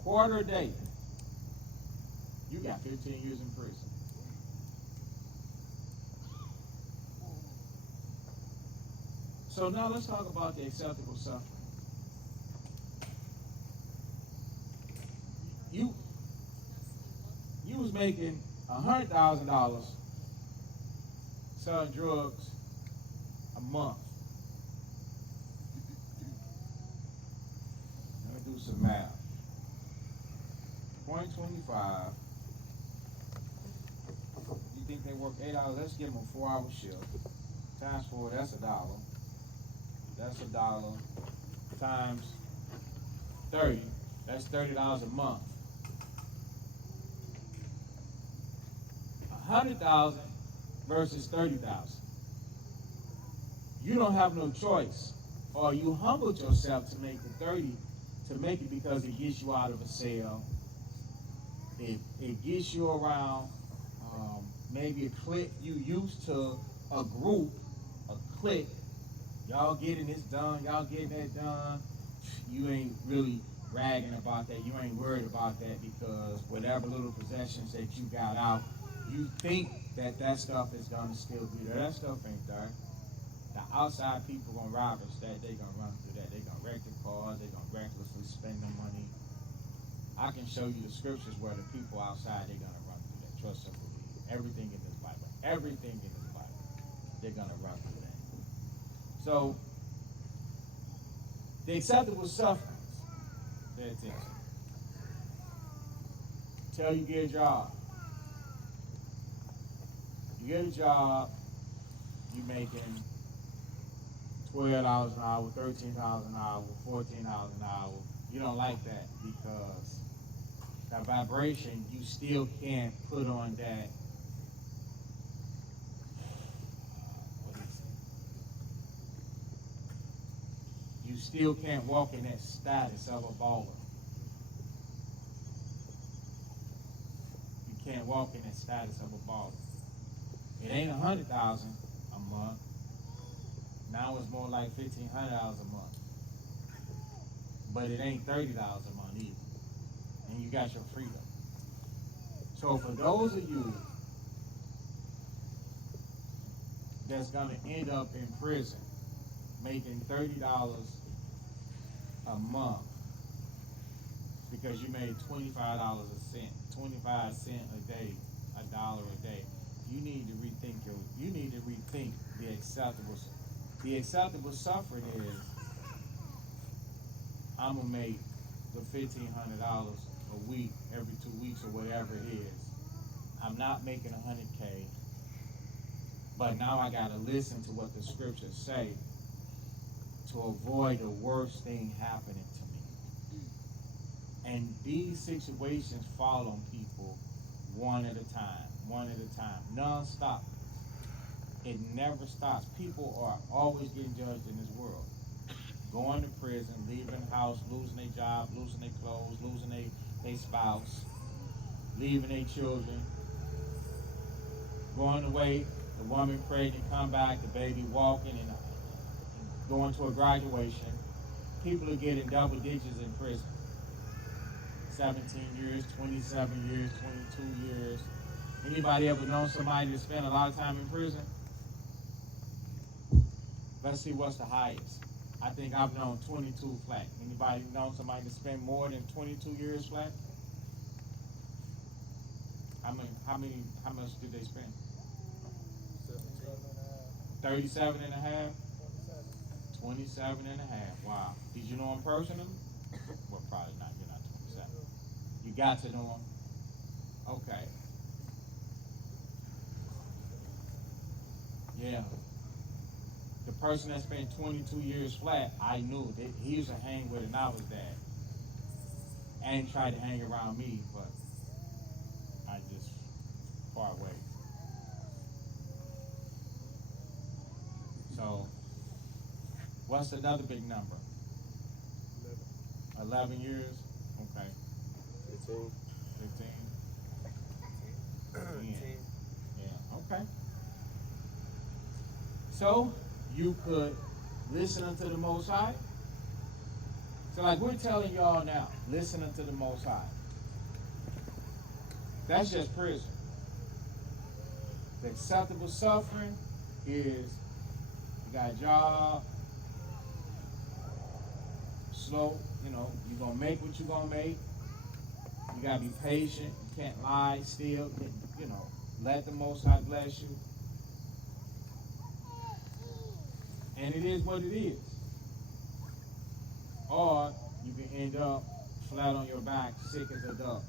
Quarter a day. You got 15 years in prison. So now let's talk about the acceptable suffering. You was making $100,000 selling drugs a month. Let me do some math. 0.25. You think they work 8 hours? Let's give them a 4-hour shift. Times 4, that's $1. That's $1 times 30. That's $30 a month. 100,000 versus 30,000. You don't have no choice, or you humbled yourself to make the 30, to make it because it gets you out of a cell. It gets you around maybe a clique. You used to a group, a clique. Y'all getting this done, y'all getting that done. You ain't really bragging about that. You ain't worried about that because whatever little possessions that you got out, you think that stuff is gonna still be there. That stuff ain't there. The outside people gonna rob us. That they gonna run through that. They gonna wreck the cars. They gonna recklessly spend the money. I can show you the scriptures where the people outside they gonna run through that. Trust and believe. Everything in this Bible. Everything in this Bible. They're gonna run through that. So the acceptable sufferings. Pay attention. Till you get a job. You get a job, you making $12 an hour, $13 an hour, $14 an hour. You don't like that because that vibration, you still can't put on that. What is it? You still can't walk in that status of a baller. You can't walk in that status of a baller. It ain't 100,000 a month. Now it's more like $1,500 a month. But it ain't $30 a month either. And you got your freedom. So for those of you that's gonna end up in prison making $30 a month, because you made $25 a cent, 25 cents a day, $1 a day. You need to rethink the acceptable. The acceptable suffering is I'm gonna make the $1,500 a week every 2 weeks or whatever it is. I'm not making 100K, but now I gotta listen to what the scriptures say to avoid the worst thing happening to me. And these situations fall on people one at a time, non-stop. It never stops. People are always getting judged in this world. Going to prison, leaving the house, losing their job, losing their clothes, losing their spouse, leaving their children, going away, the woman pregnant, come back, the baby walking, and going to a graduation. People are getting double digits in prison. 17 years, 27 years, 22 years. Anybody ever known somebody that spent a lot of time in prison? Let's see what's the highest. I think I've known 22 flat. Anybody know somebody that spent more than 22 years flat? How much did they spend? 37 and a half? 27 and a half. Wow. Did you know him personally? Well, probably not. You're not 27. You got to know him? Okay. Yeah. The person that spent 22 years flat, I knew that he used to hang with and I was that. And tried to hang around me, but I just far away. So, what's another big number? 11 years? Okay. 15. 15? Yeah, okay. So, you could listen unto the Most High. So like we're telling y'all now, listen unto the Most High. That's just prison. The acceptable suffering is you got a job, slow, you're going to make what you're going to make. You got to be patient. You can't lie, steal, let the Most High bless you. And it is what it is. Or you can end up flat on your back, sick as a dog.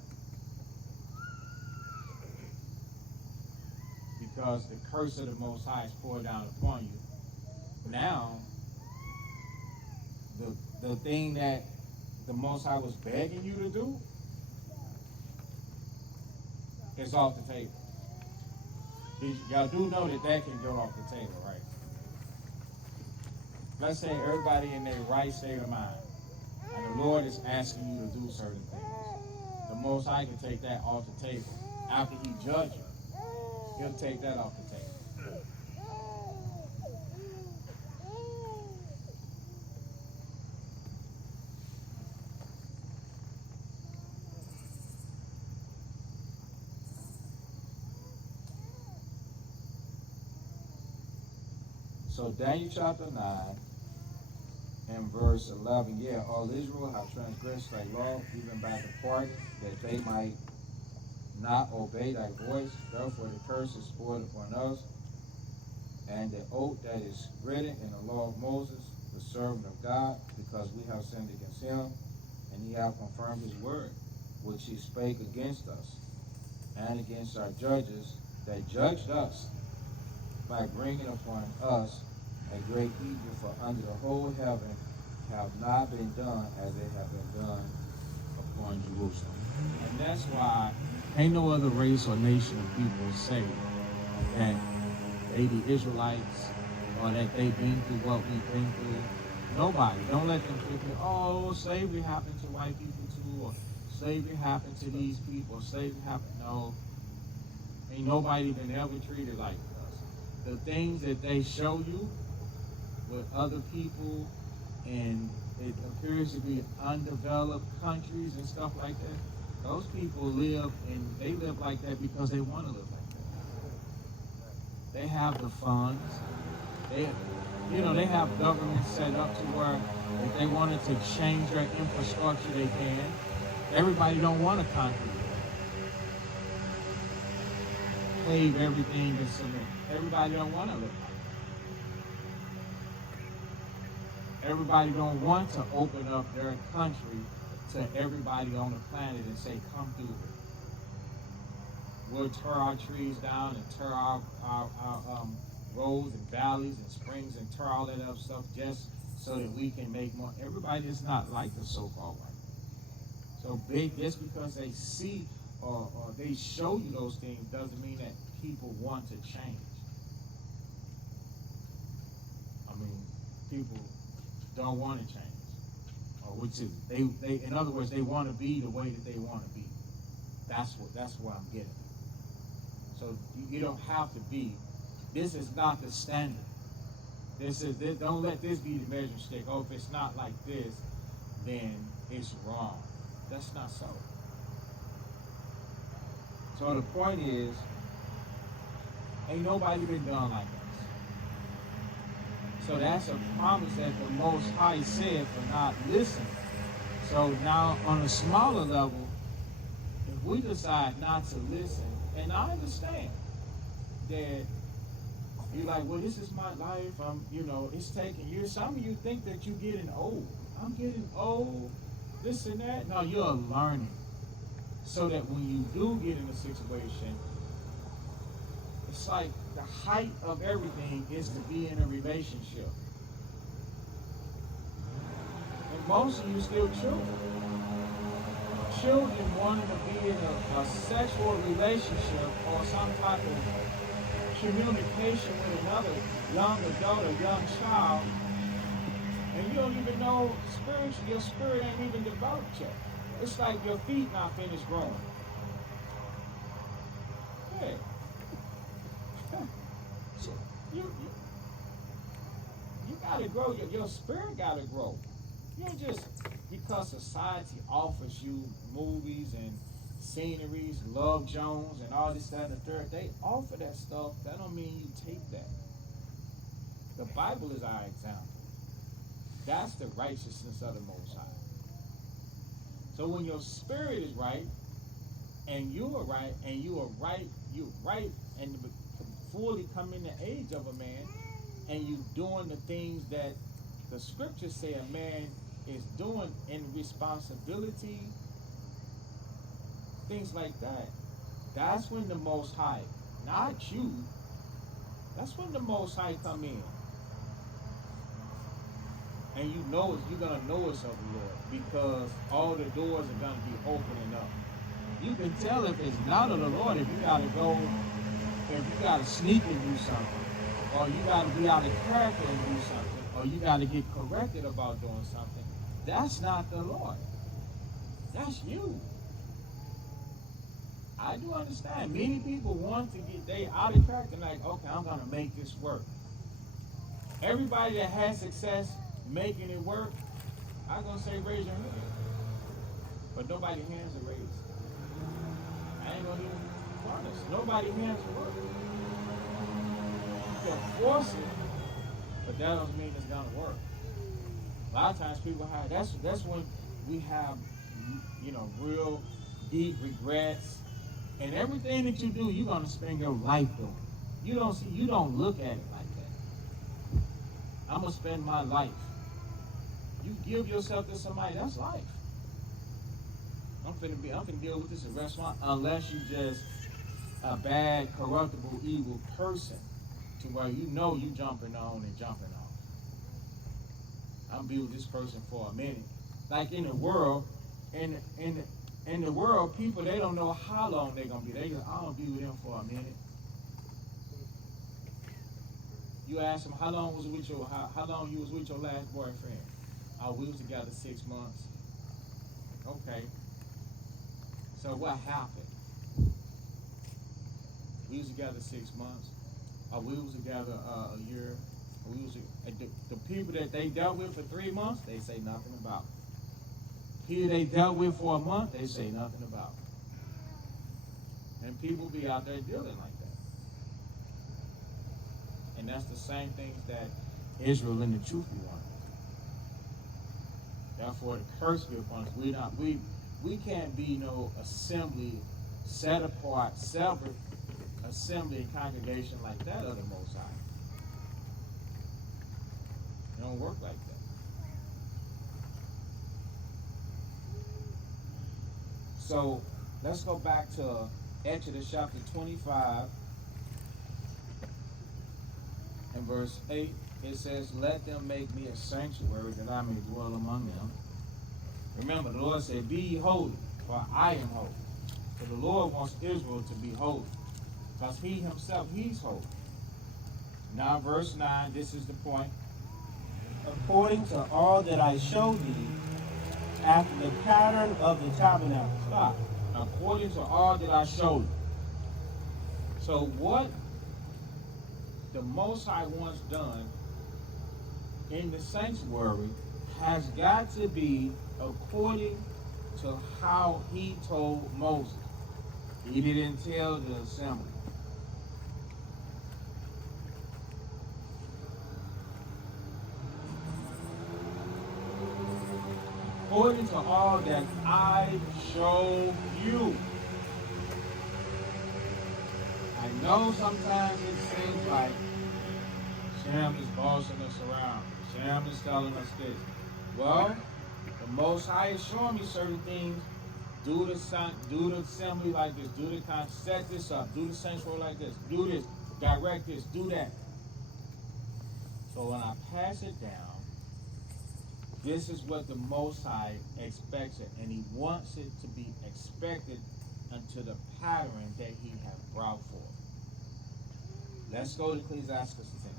Because the curse of the Most High is poured down upon you. Now, the thing that the Most High was begging you to do is off the table. Y'all do know that can go off the table, right? Let's say everybody in their right state of mind, and the Lord is asking you to do certain things. The Most High can take that off the table. After He judges you, He'll take that off the table. So Daniel chapter 9 and verse 11, yeah, all Israel have transgressed thy law, even by departing, that they might not obey thy voice. Therefore the curse is poured upon us, and the oath that is written in the law of Moses, the servant of God, because we have sinned against him, and he hath confirmed his word, which he spake against us, and against our judges that judged us, by bringing upon us a great evil, for under the whole heaven have not been done as they have been done upon Jerusalem. And that's why ain't no other race or nation of people say that they the Israelites or that they've been through what we've been through. Nobody. Don't let them think, oh, slavery happened to white people too, or slavery happened to these people, or slavery happened. No. Ain't nobody been ever treated like us. The things that they show you with other people, and it appears to be undeveloped countries and stuff like that, those people live, and they live like that because they want to live like that. They have the funds. They have governments set up to where if they wanted to change their infrastructure, they can. Everybody don't want a concrete wall. Pave everything in cement. Everybody don't want to live like that. Everybody don't want to open up their country to everybody on the planet and say, come through here. We'll tear our trees down and tear our roads and valleys and springs and tear all that other stuff just so that we can make more. Everybody is not like the so-called white. So big, just because they see or they show you those things doesn't mean that people want to change. I mean, people don't want to change. Or which is they in other words, they want to be the way that they want to be. That's what I'm getting. So you don't have to be. This is not the standard. Don't let this be the measuring stick. Oh, if it's not like this, then it's wrong. That's not so. So the point is, ain't nobody been done like us. So that's a promise that the Most High said for not listening. So now on a smaller level, if we decide not to listen, and I understand that you're like, well, this is my life. It's taking years. Some of you think that you're getting old. I'm getting old, this and that. No, you're learning. So that when you do get in a situation, it's like the height of everything is to be in a relationship. And most of you still children. Children wanting to be in a sexual relationship or some type of communication with another young adult or young child, and you don't even know spiritually, your spirit ain't even developed yet. It's like your feet not finished growing. Yeah. So you gotta grow, your spirit gotta grow. You don't just, because society offers you movies and sceneries, Love Jones, and all this, that, and the third, they offer that stuff. That don't mean you take that. The Bible is our example. That's the righteousness of the Most High. So when your spirit is right, and you are right, and you're right, and fully come in the age of a man, and you doing the things that the scriptures say a man is doing in responsibility, things like that, that's when the Most High, not you, that's when the Most High come in. And you're gonna know it's of the Lord, because all the doors are gonna be opening up. You can tell if it's not of the Lord if you gotta sneak and do something, or you gotta be out of character and do something, or you gotta get corrected about doing something. That's not the Lord. That's you. I do understand. Many people want to they out of character, like, okay, I'm gonna make this work. Everybody that has success making it work, I'm gonna say raise your hand. But nobody's hands are raised. I ain't gonna even honest. Nobody's hands are work. You can force it, but that doesn't mean it's gonna work. A lot of times people have that's when we have real deep regrets. And everything that you do, you're gonna spend your life doing. You don't look at it like that. I'm gonna spend my life. You give yourself to somebody, that's life. I'm finna deal with this in a restaurant, unless you just a bad, corruptible, evil person, to where you jumping on and jumping off. I'm be with this person for a minute. Like in the world, in the world, people, they don't know how long they're gonna be. They just, I'm gonna be with them for a minute. You ask them how long you was with your last boyfriend. We was together 6 months. Okay. So what happened? We was together 6 months. We was together a year. The people that they dealt with for 3 months, they say nothing about. People they dealt with for a month, they say nothing about. And people be out there dealing like that. And that's the same things that Israel and the truth be wanting. Therefore, the curse be upon us. we can't be no assembly, set apart, separate assembly and congregation like that of the Most High. It don't work like that. So let's go back to Exodus chapter 25 and verse 8. It says, let them make me a sanctuary that I may dwell among them. Remember, the Lord said, be ye holy, for I am holy. So the Lord wants Israel to be holy, because he himself, he's holy. Now verse 9, this is the point. According to all that I showed thee, after the pattern of the tabernacle. Stop. According to all that I showed you. So what the Most High wants done in the sanctuary has got to be according to how he told Moses. He didn't tell the assembly. According to all that I show you. I know sometimes it seems like Shem is bossing us around. Shem is telling us this. Well, the Most High is showing me certain things. Do the assembly like this. Do the set this up. Do the sanctuary like this. Do this. Direct this. Do that. So when I pass it down, this is what the Most High expects it, and he wants it to be expected unto the pattern that he has brought forth. Let's go to Ecclesiastes 10.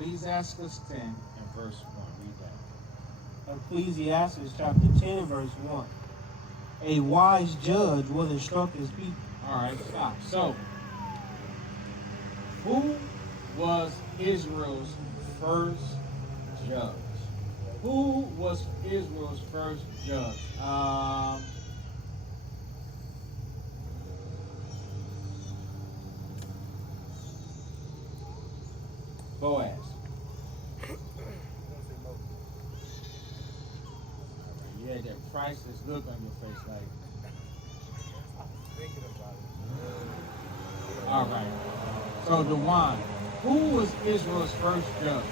Ecclesiastes 10 and verse 1. Read that. Ecclesiastes chapter 10 verse 1. A wise judge will instruct his people. All right, stop. So, who was Israel's first judge? Who was Israel's first judge? Boaz. You had that priceless look on your face, like. Thinking about it. All right. So, Dewan, who was Israel's first judge?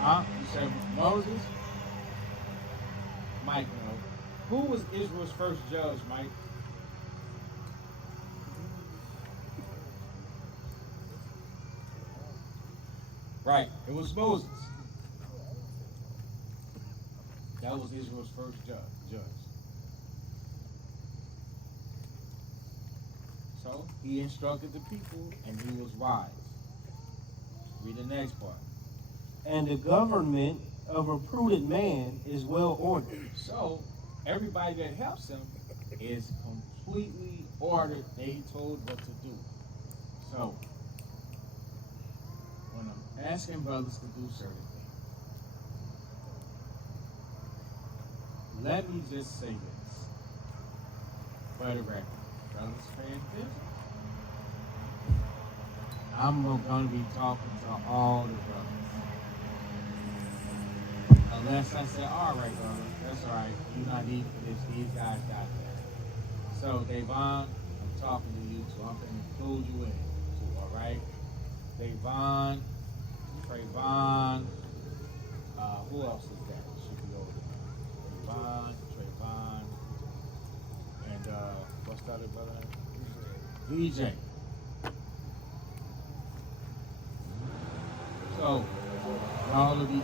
Huh? You said Moses? Mike, no. Who was Israel's first judge, Mike? Right. It was Moses. That was Israel's first judge. So he instructed the people, and he was wise. Read the next part. And the government of a prudent man is well ordered. So everybody that helps him is completely ordered. They told what to do. So when I'm asking brothers to do certain things, let me just say this for the record. Brothers paying attention. I'm going to be talking to all the brothers. Unless I say, all right, brother, that's all right. You're not needed for this. These guys got that. So, Davon, I'm talking to you too. I'm going to include you in it too, all right? Davon, Trayvon, who else is that? Should be over there. Davon, Trayvon, and what's the other brother? VJ. So, y'all will be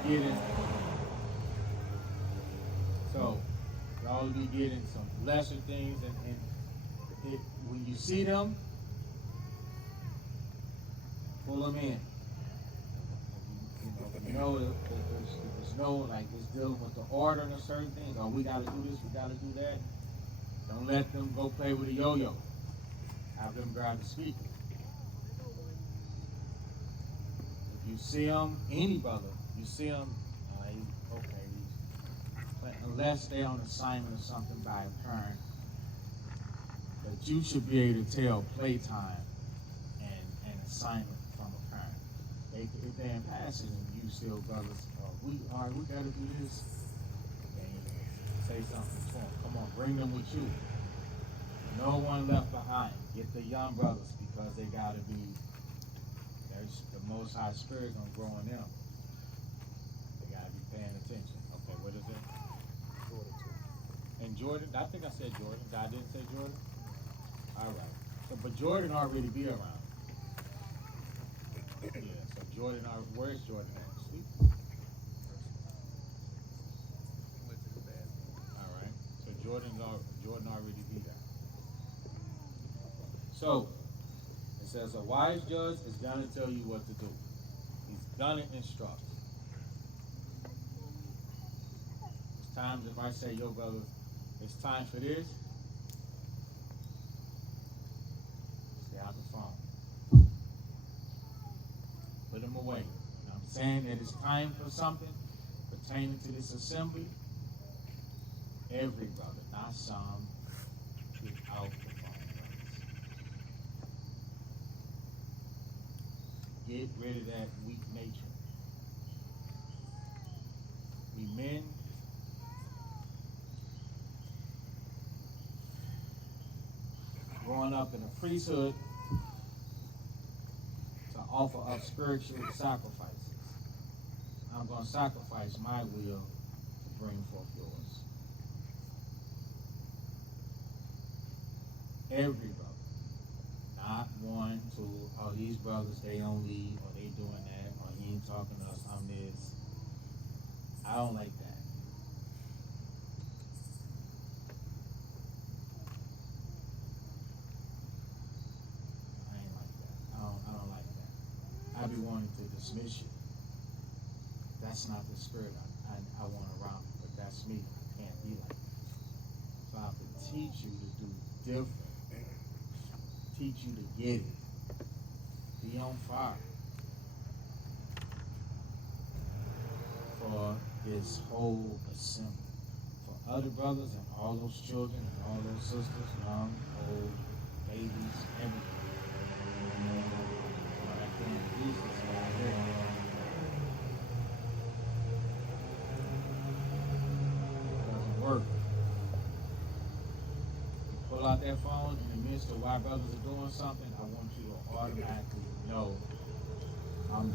getting some lesser things, and when you see them, pull them in. You know, there's no, like, it's dealing with the order of certain things, or we got to do this, we got to do that. Don't let them go play with a yo-yo. Have them grab the speaker. If you see them, any brother, you see them, unless they're on assignment or something by a parent, that you should be able to tell playtime and assignment from a parent. If they're in passing and you still brothers, we gotta do this. And say something to them. Come on, bring them with you. No one left behind. Get the young brothers because they gotta be. There's the Most High Spirit gonna grow in them. They gotta be paying attention. Okay, what is it? Jordan 2. And Jordan, I think I said Jordan. I didn't say Jordan. All right. So, but Jordan already be around. Yeah. So Jordan, where's Jordan at? Sleep. Went to the bathroom. All right. So Jordan already be there. So it says a wise judge is gonna tell you what to do. He's gonna instruct. There's times if I say, yo, brother, it's time for this. Stay out the phone. Put them away. And I'm saying that it's time for something pertaining to this assembly. Every brother, not some, get out the phone. Get rid of that weak nature. We men, growing up in a priesthood to offer up spiritual sacrifices. I'm going to sacrifice my will to bring forth yours. Every brother, not one, two, oh, these brothers, they don't lead, or they doing that, or he ain't talking to us, I'm this. I don't like that. I ain't like that. I don't like that. I be wanting to dismiss you. That's not the spirit I want around me, but that's me. I can't be like that. So I have to teach you to do different. Teach you to get it. Be on fire for this whole assembly. For other brothers and all those children and all those sisters, young, old, babies, everything. What I can't do is right there. Work. You pull out that phone in the midst of while brothers are doing something, I want you to automatically know I'm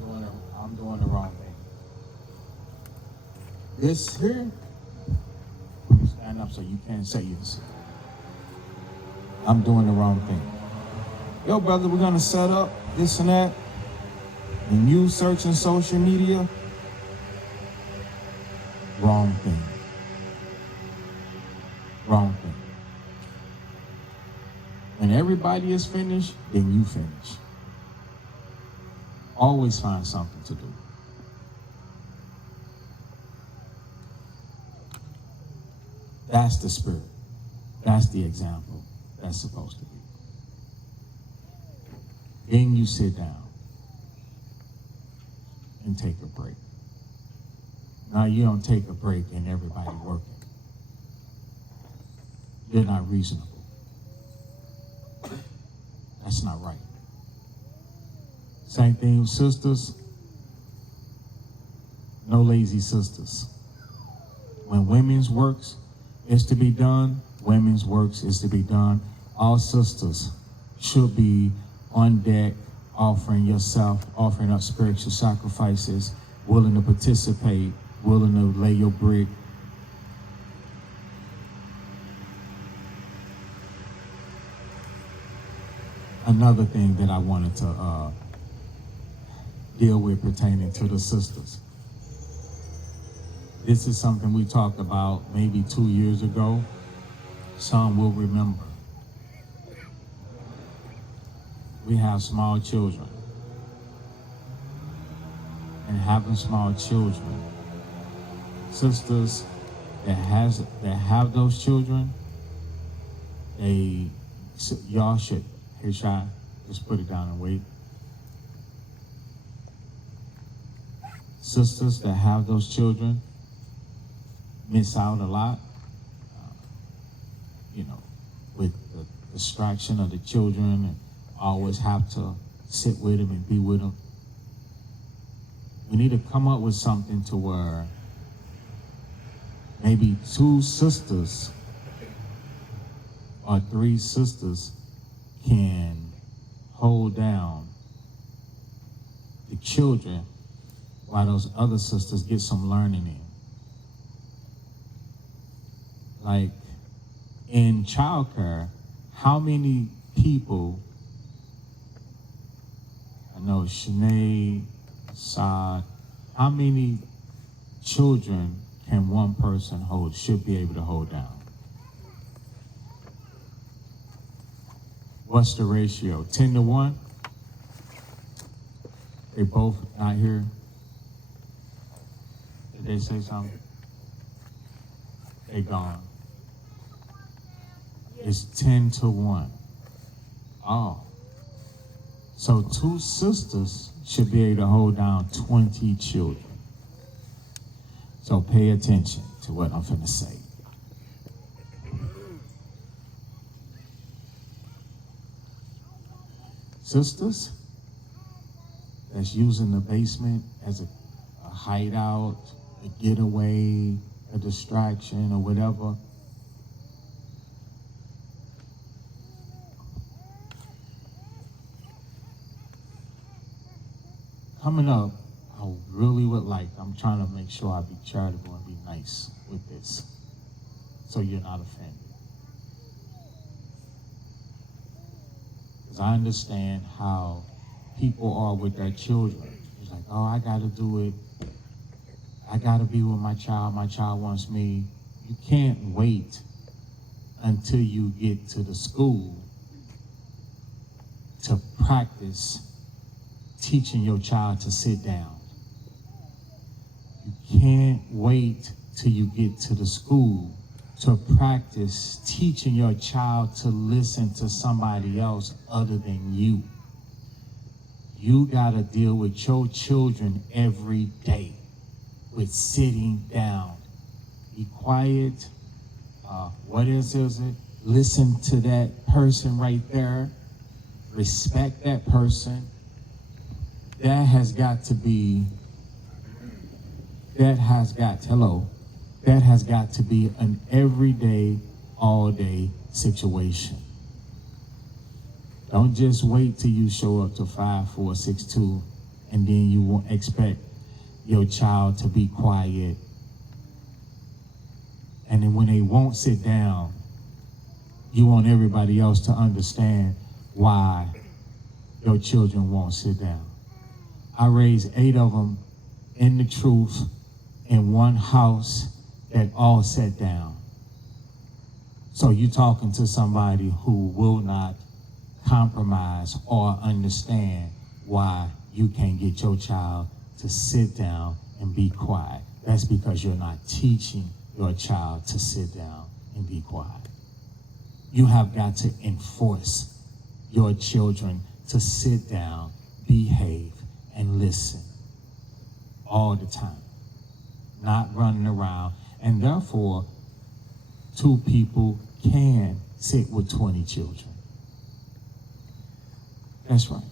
doing the wrong thing. This here, stand up so you can't say this. I'm doing the wrong thing. Yo, brother, we're gonna set up this and that, and you searching social media. Wrong thing. Wrong thing. When everybody is finished, then you finish. Always find something to do. That's the spirit. That's the example that's supposed to be. Then you sit down and take a break. Now you don't take a break and everybody working. You're not reasonable. That's not right. Same thing with sisters. No lazy sisters. When women's works is to be done, women's works is to be done. All sisters should be on deck, offering yourself, offering up spiritual sacrifices, willing to participate, willing to lay your brick. Another thing that I wanted to deal with pertaining to the sisters. This is something we talked about maybe 2 years ago. Some will remember. We have small children. And having small children, sisters that have those children, y'all should, hey Shy, just put it down and wait. Sisters that have those children miss out a lot, with the distraction of the children and always have to sit with them and be with them. We need to come up with something to where maybe 2 sisters or 3 sisters can hold down the children while those other sisters get some learning in. Like in childcare, how many people, I know Shanae, Saad, how many children can one person should be able to hold down? What's the ratio? 10 to 1? They both not here? Did they say something? They gone. It's 10 to 1. Oh. So 2 sisters should be able to hold down 20 children. So pay attention to what I'm finna say. Sisters that's using the basement as a hideout, a getaway, a distraction, or whatever. Coming up, I really would like, I'm trying to make sure I be charitable and be nice with this, so you're not offended. Because I understand how people are with their children. It's like, oh, I got to do it. I got to be with my child wants me. You can't wait until you get to the school to practice teaching your child to sit down. You can't wait till you get to the school to practice teaching your child to listen to somebody else other than you. You got to deal with your children every day with sitting down. Be quiet. What is it? Listen to that person right there. Respect that person. That has got to be an everyday, all day situation. Don't just wait till you show up to 5, 4, 6, 2, and then you won't expect your child to be quiet. And then when they won't sit down, you want everybody else to understand why your children won't sit down. I raised 8 of them in the truth in one house that all sat down. So you're talking to somebody who will not compromise or understand why you can't get your child to sit down and be quiet. That's because you're not teaching your child to sit down and be quiet. You have got to enforce your children to sit down, behave, and listen all the time, not running around. And therefore, 2 people can sit with 20 children. That's right.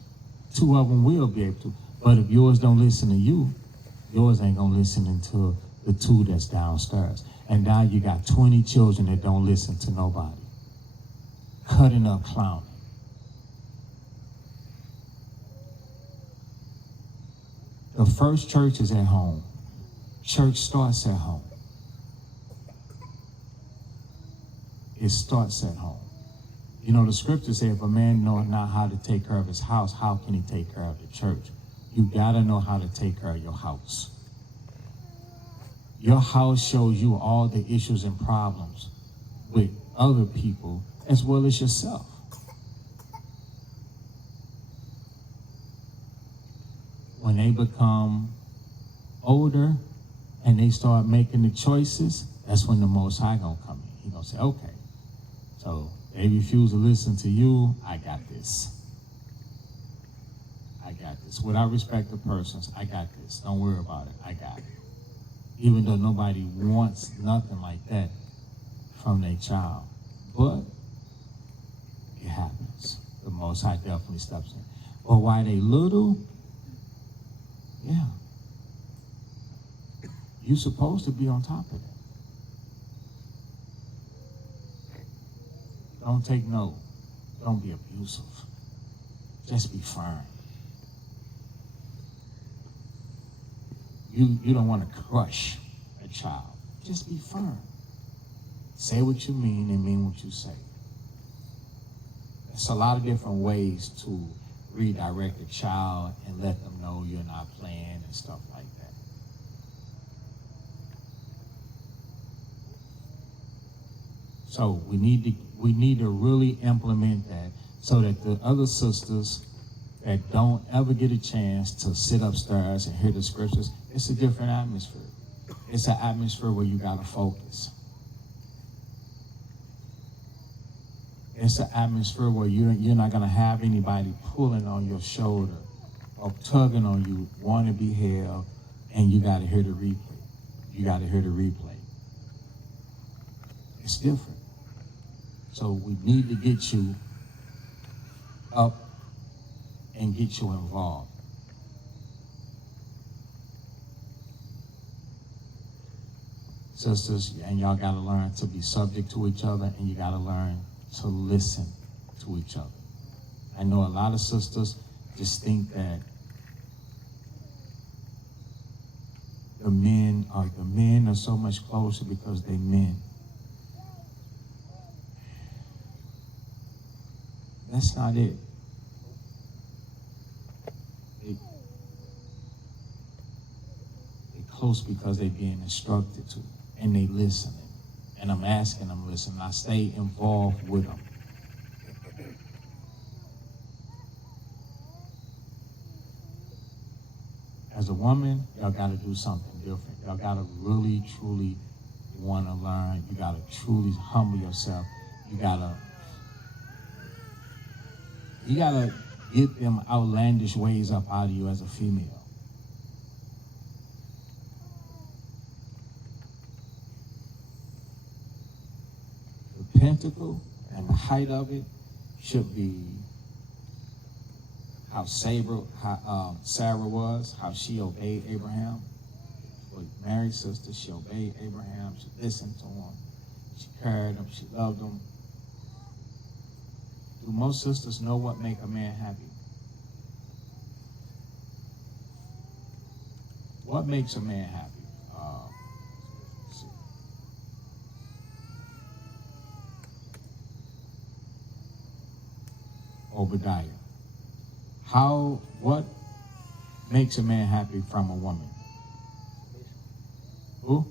2 of them will be able to. But if yours don't listen to you, yours ain't gonna listen to the 2 that's downstairs. And now you got 20 children that don't listen to nobody. Cutting up clowning. The first church is at home. Church starts at home. It starts at home. You know, the scriptures say if a man knows not how to take care of his house, how can he take care of the church? You gotta know how to take care of your house. Your house shows you all the issues and problems with other people as well as yourself. When they become older and they start making the choices, that's when the Most High gonna come in. He gonna say, okay, So they refuse to listen to you, I got this. I got this. Without respect to persons, I got this. Don't worry about it. I got it. Even though nobody wants nothing like that from their child. But it happens. The Most High definitely steps in. But while they little, yeah, you're supposed to be on top of that. Don't take no. Don't be abusive. Just be firm. You don't want to crush a child. Just be firm. Say what you mean and mean what you say. There's a lot of different ways to redirect a child and let them know you're not playing and stuff like that. So we need to really implement that so that the other sisters that don't ever get a chance to sit upstairs and hear the scriptures, it's a different atmosphere. It's an atmosphere where you gotta focus. It's an atmosphere where you're not gonna have anybody pulling on your shoulder or tugging on you, want to be held, and you gotta hear the replay. You gotta hear the replay. It's different. So we need to get you up and get you involved. Sisters, and y'all gotta learn to be subject to each other, and you gotta learn to listen to each other. I know a lot of sisters just think that the men are so much closer because they men. That's not it. They're close because they're being instructed to, and they listening. And I'm asking them to listen. I stay involved with them. As a woman, y'all got to do something different. Y'all got to really, truly want to learn. You got to truly humble yourself. You got to get them outlandish ways up out of you as a female. The pinnacle and the height of it should be how Sarah was, how she obeyed Abraham. For married sister, she obeyed Abraham. She listened to him. She carried him. She loved him. Do most sisters know what make a man happy? What makes a man happy? Obadiah. What makes a man happy from a woman? Who?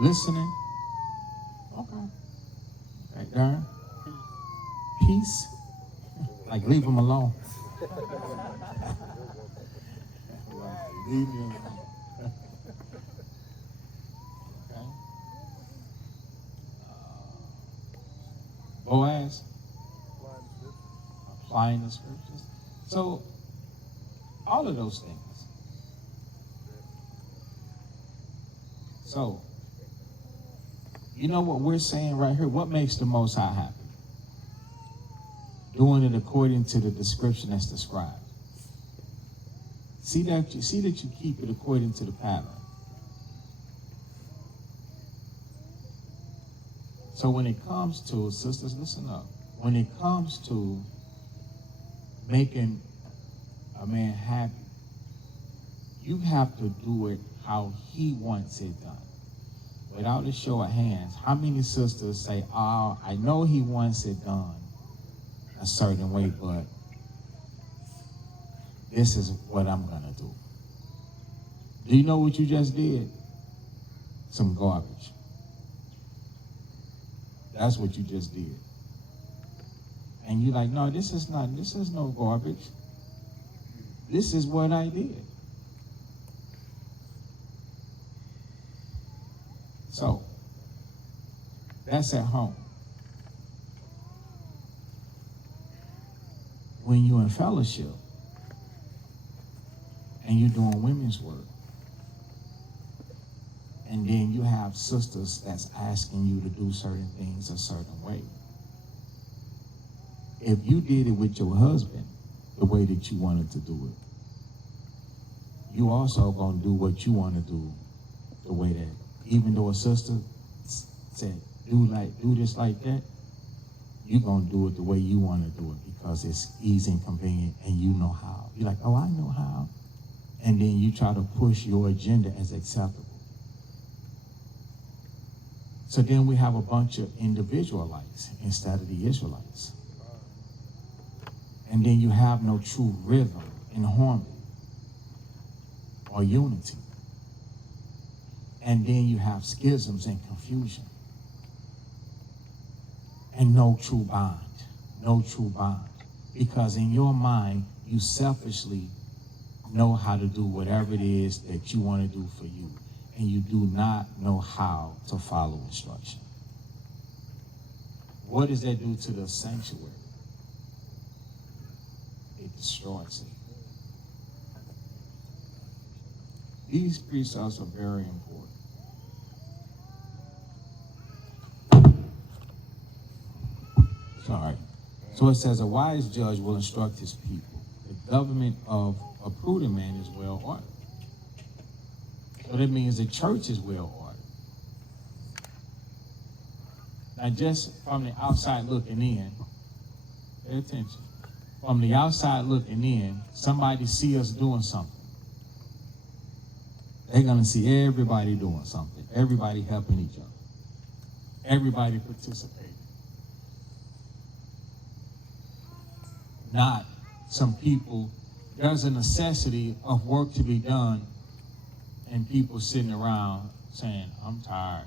Listening. Okay. Right there. Peace. Like leave him alone. Leave me alone. Okay. Boaz. Applying the scriptures. So, all of those things. So, you know what we're saying right here? What makes the Most High happy? Doing it according to the description that's described. See that you keep it according to the pattern. So when it comes to, sisters, listen up. When it comes to making a man happy, you have to do it how he wants it done. Without a show of hands, how many sisters say, "Oh, I know he wants it done a certain way, but this is what I'm gonna do"? Do you know what you just did? Some garbage. That's what you just did. And you're like, no, this is no garbage. This is what I did. So, that's at home. when you're in fellowship and you're doing women's work, and then you have sisters that's asking you to do certain things a certain way. If you did it with your husband the way that you wanted to do it, you also gonna do what you want to do the way that, even though a sister said do this like that, you gonna do it the way you want to do it because it's easy and convenient and you know how. You're like, oh, I know how. And then you try to push your agenda as acceptable. So then we have a bunch of individualites instead of the Israelites. And then you have no true rhythm and harmony or unity. And then you have schisms and confusion. And no true bond. No true bond. Because in your mind, you selfishly know how to do whatever it is that you want to do for you. And you do not know how to follow instruction. What does that do to the sanctuary? It destroys it. These precepts are very important. Sorry. So it says, a wise judge will instruct his people. The government of a prudent man is well ordered. So that means the church is well ordered. Now, just from the outside looking in, pay attention. From the outside looking in, somebody see us doing something. They're going to see everybody doing something. Everybody helping each other. Everybody participating. Not some people, there's a necessity of work to be done and people sitting around saying, I'm tired.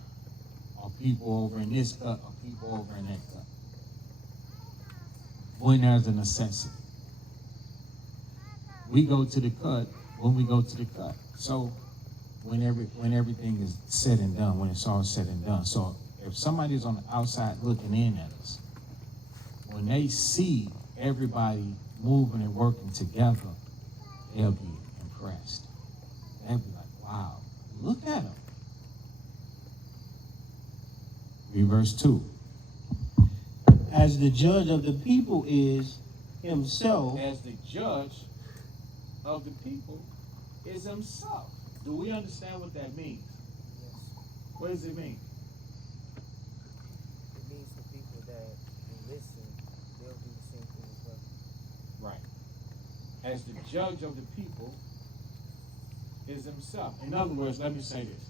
Or people over in this cut, or people over in that cut. When there's a necessity. We go to the cut when we go to the cut. So when everything is said and done, when it's all said and done. So if somebody's on the outside looking in at us, when they see everybody moving and working together, they'll be impressed. They'll be like, wow, look at them. Read verse 2. As the judge of the people is himself. As the judge of the people is himself. Do we understand what that means? Yes. What does it mean? It means the people that listen, they'll do the same thing as well. Right. As the judge of the people is himself. In other words, let me say this.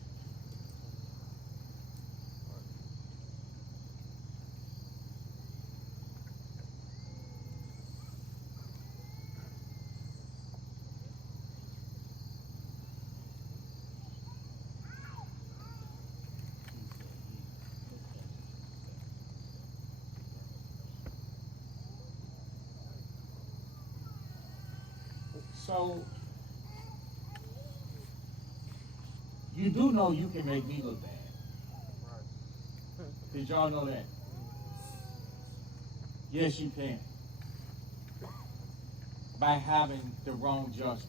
So, you do know you can make me look bad. Did y'all know that? Yes, you can. By having the wrong judgment.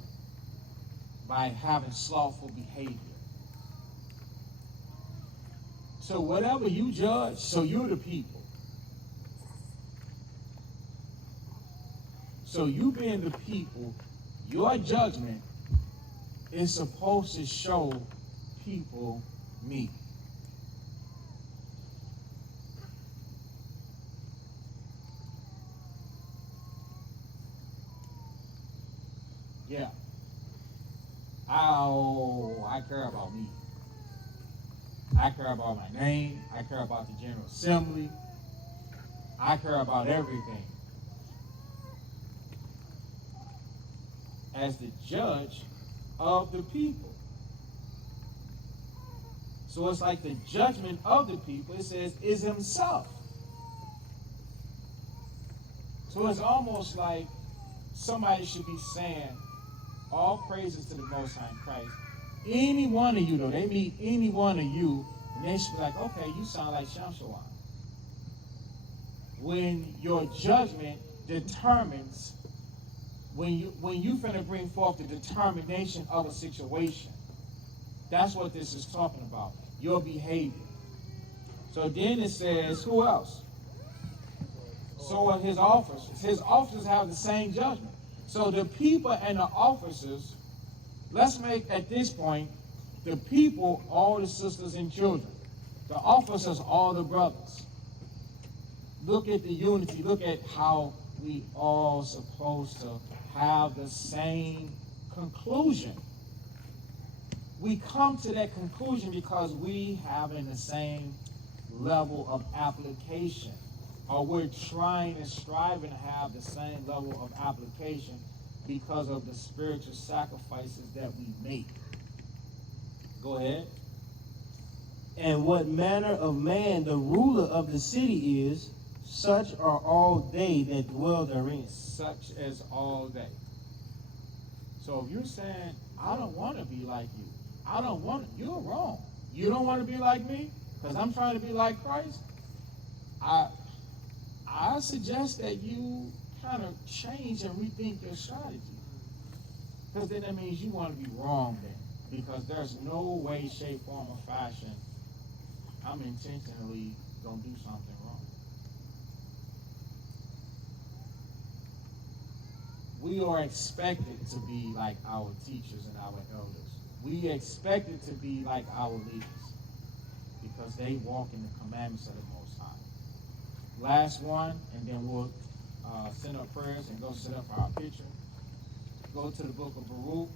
By having slothful behavior. So whatever you judge, so you're the people. So you being the people, your judgment is supposed to show people me. Yeah. Oh, I care about me. I care about my name. I care about the General Assembly. I care about everything. As the judge of the people. So it's like the judgment of the people, it says, is himself. So it's almost like somebody should be saying, all praises to the Most High in Christ. Any one of you, though, they meet any one of you, and they should be like, okay, you sound like Shamshawan. When your judgment determines when you finna bring forth the determination of a situation. That's what this is talking about. Your behavior. So then it says, who else? So are his officers. His officers have the same judgment. So the people and the officers, let's make at this point, the people, all the sisters and children. The officers, all the brothers. Look at the unity. Look at how we all supposed to have the same conclusion. We come to that conclusion because we having the same level of application, or we're trying and striving to have the same level of application because of the spiritual sacrifices that we make. Go ahead. And what manner of man the ruler of the city is, such are all they that dwell therein. Such as all day. So if you're saying, I don't want to be like you, I don't want to, you're wrong. You don't want to be like me because I'm trying to be like Christ. I suggest that you kind of change and rethink your strategy. Because then that means you want to be wrong then. Because there's no way, shape, form, or fashion I'm intentionally going to do something wrong. We are expected to be like our teachers and our elders. We expected to be like our leaders because they walk in the commandments of the Most High. Last one, and then we'll send up prayers and go set up our picture. Go to the book of Baruch.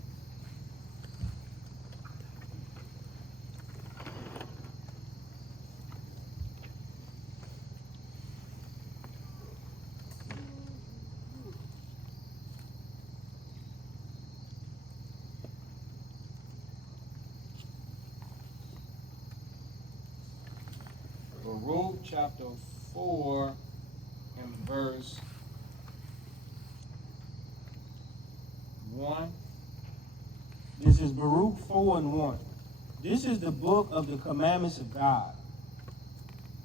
Baruch chapter 4 and verse 1. This is Baruch 4 and 1. This is the book of the commandments of God,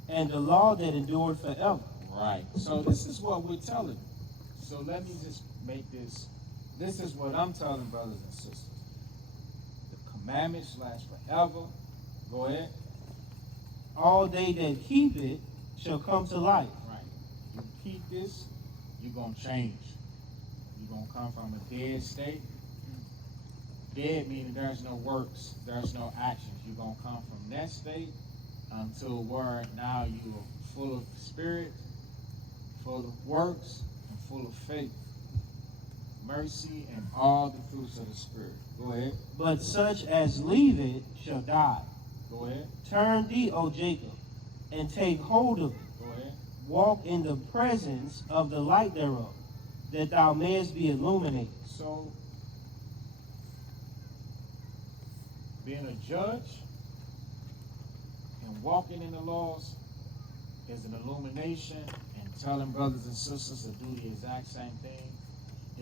and the law that endured forever. Right. So this is what we're telling you. So let me just make this. This is what I'm telling brothers and sisters. The commandments last forever. Go ahead. All they that keep it shall come to life. Right. You keep this, you're going to change. You're going to come from a dead state. Dead meaning there's no works, there's no actions. You're going to come from that state until where now you are full of spirit, full of works, and full of faith, mercy, and all the fruits of the Spirit. Go ahead. But such as leave it shall die. Go ahead. Turn thee, O Jacob, and take hold of it. Go ahead. Walk in the presence of the light thereof, that thou mayest be illuminated. So, being a judge and walking in the laws is an illumination, and telling brothers and sisters to do the exact same thing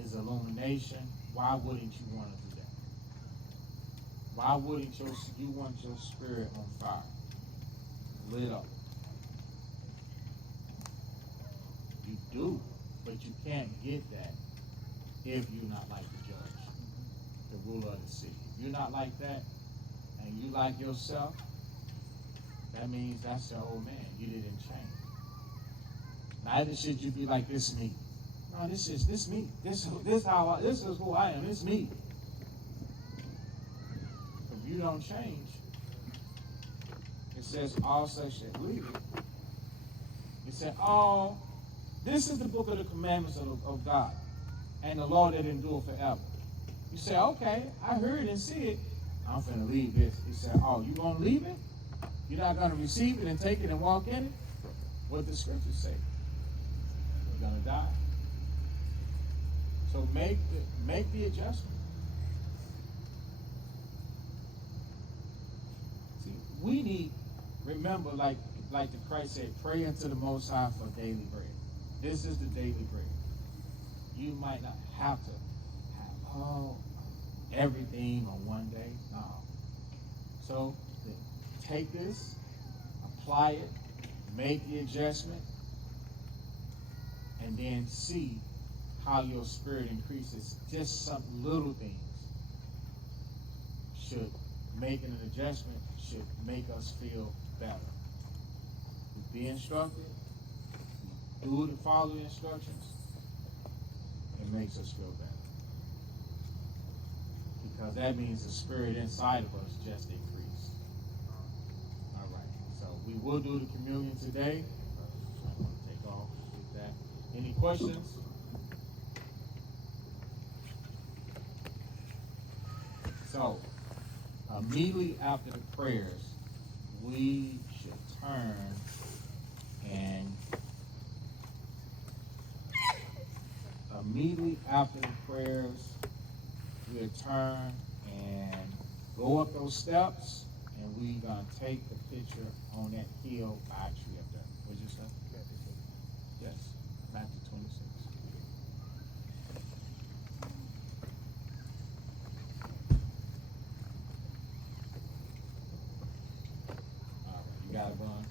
is illumination. Why wouldn't you want to do that? Why wouldn't you want your spirit on fire, lit up? You do, but you can't get that if you're not like the judge, the ruler of the city. If you're not like that, and you like yourself, that means that's your old man. You didn't change. Neither should you be like, this me. No, this me. This is who I am. This me. If you don't change, it says all such shall leave it. It said all. This is the book of the commandments of God and the law that endure forever. You say, okay, I heard and see it. I'm finna leave this. He said, oh, you gonna leave it? You're not gonna receive it and take it and walk in it? What the scriptures say? You're gonna die. So make the adjustment. See, we need, remember, like the Christ said, pray unto the Most High for daily bread. This is the daily bread. You might not have to have everything on one day. No. So take this, apply it, make the adjustment, and then see how your spirit increases. Just some little things should making an adjustment should make us feel better. We be instructed, we do and follow the instructions, it makes us feel better. Because that means the spirit inside of us just increased. All right, so we will do the communion today. I'm going to take off with that. Any questions? So, immediately after the prayers, we should turn and immediately after the prayers, we'll turn and go up those steps, and we're going to take the picture on that hill by a tree up there. What'd you say? Yes, Matthew 26. All right, you got it, Bun?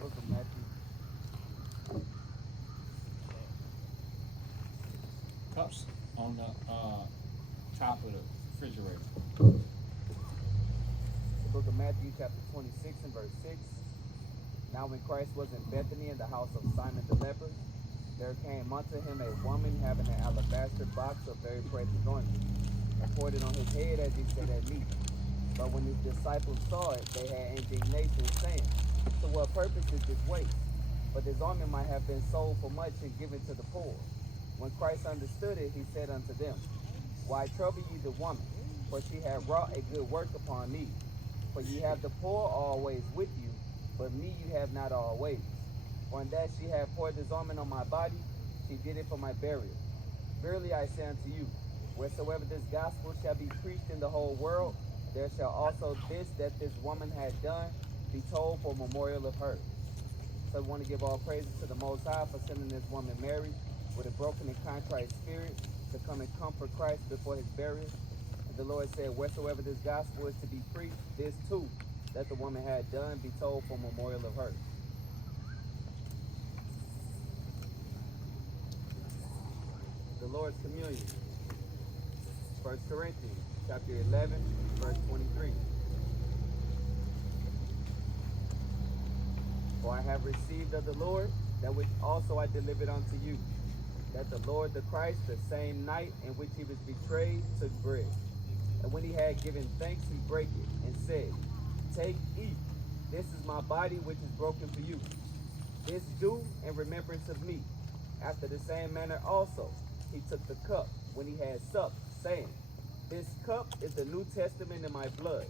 Book of Matthew. Cups on the top of the refrigerator. The book of Matthew, chapter 26 and verse 6. Now when Christ was in Bethany in the house of Simon the leper, there came unto him a woman having an alabaster box of very precious ointment, and poured it on his head as he sat at meat. But when his disciples saw it, they had indignation, saying, To what purpose is this waste? For this ointment might have been sold for much and given to the poor. When Christ understood it, he said unto them, Why trouble ye the woman? For she hath wrought a good work upon me. For ye have the poor always with you, but me you have not always. For in that she hath poured this ointment on my body, she did it for my burial. Verily I say unto you, wheresoever this gospel shall be preached in the whole world, there shall also this that this woman had done be told for memorial of her. So we want to give all praises to the Most High for sending this woman Mary with a broken and contrite spirit to come and comfort Christ before his burial. And the Lord said, wheresoever this gospel is to be preached, this too that the woman had done be told for memorial of her. The Lord's Communion. 1 Corinthians chapter 11, verse 23. For I have received of the Lord that which also I delivered unto you, that the Lord the Christ, the same night in which he was betrayed, took bread. And when he had given thanks, he brake it, and said, Take, eat. This is my body which is broken for you. This do in remembrance of me. After the same manner also he took the cup when he had supped, saying, This cup is the New Testament in my blood.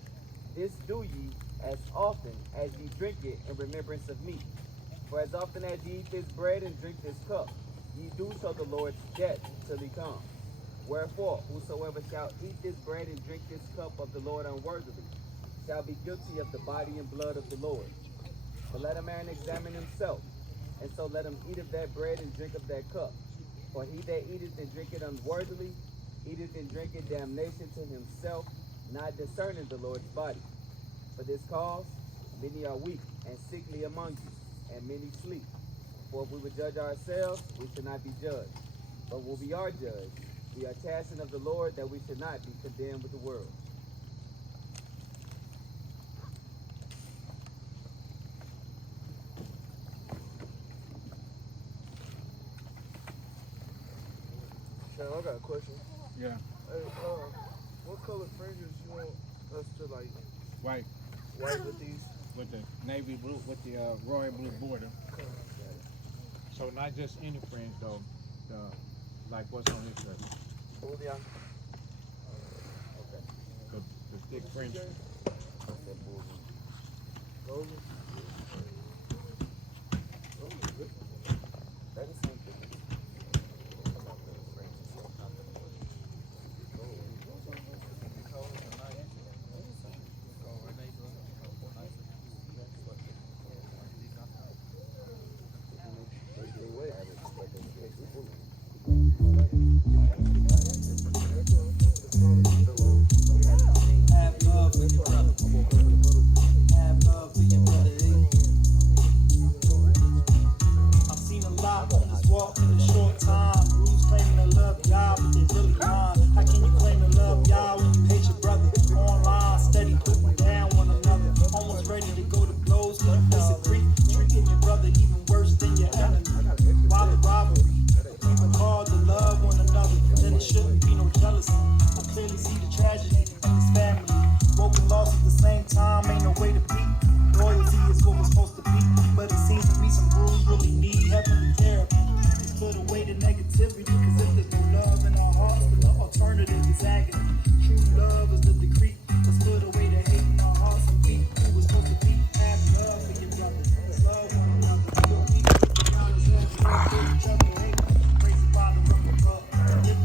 This do ye as often as ye drink it in remembrance of me. For as often as ye eat this bread and drink this cup, ye do show the Lord's death till he come. Wherefore, whosoever shall eat this bread and drink this cup of the Lord unworthily shall be guilty of the body and blood of the Lord. But let a man examine himself, and so let him eat of that bread and drink of that cup. For he that eateth and drinketh unworthily, eateth and drinketh damnation to himself, not discerning the Lord's body. For this cause, many are weak and sickly among you, and many sleep. For if we would judge ourselves, we should not be judged. But when we are judged, we are chastened of the Lord, that we should not be condemned with the world. Sean, I got a question. Yeah. Hey, what color fringes you want us to like White white with these? with the navy blue, with the royal blue border. So not just any fringe though, like what's on this shirt. Julian. The thick fringe. Golden. That is something. Have love for your brother. Have love for your brother. brother, even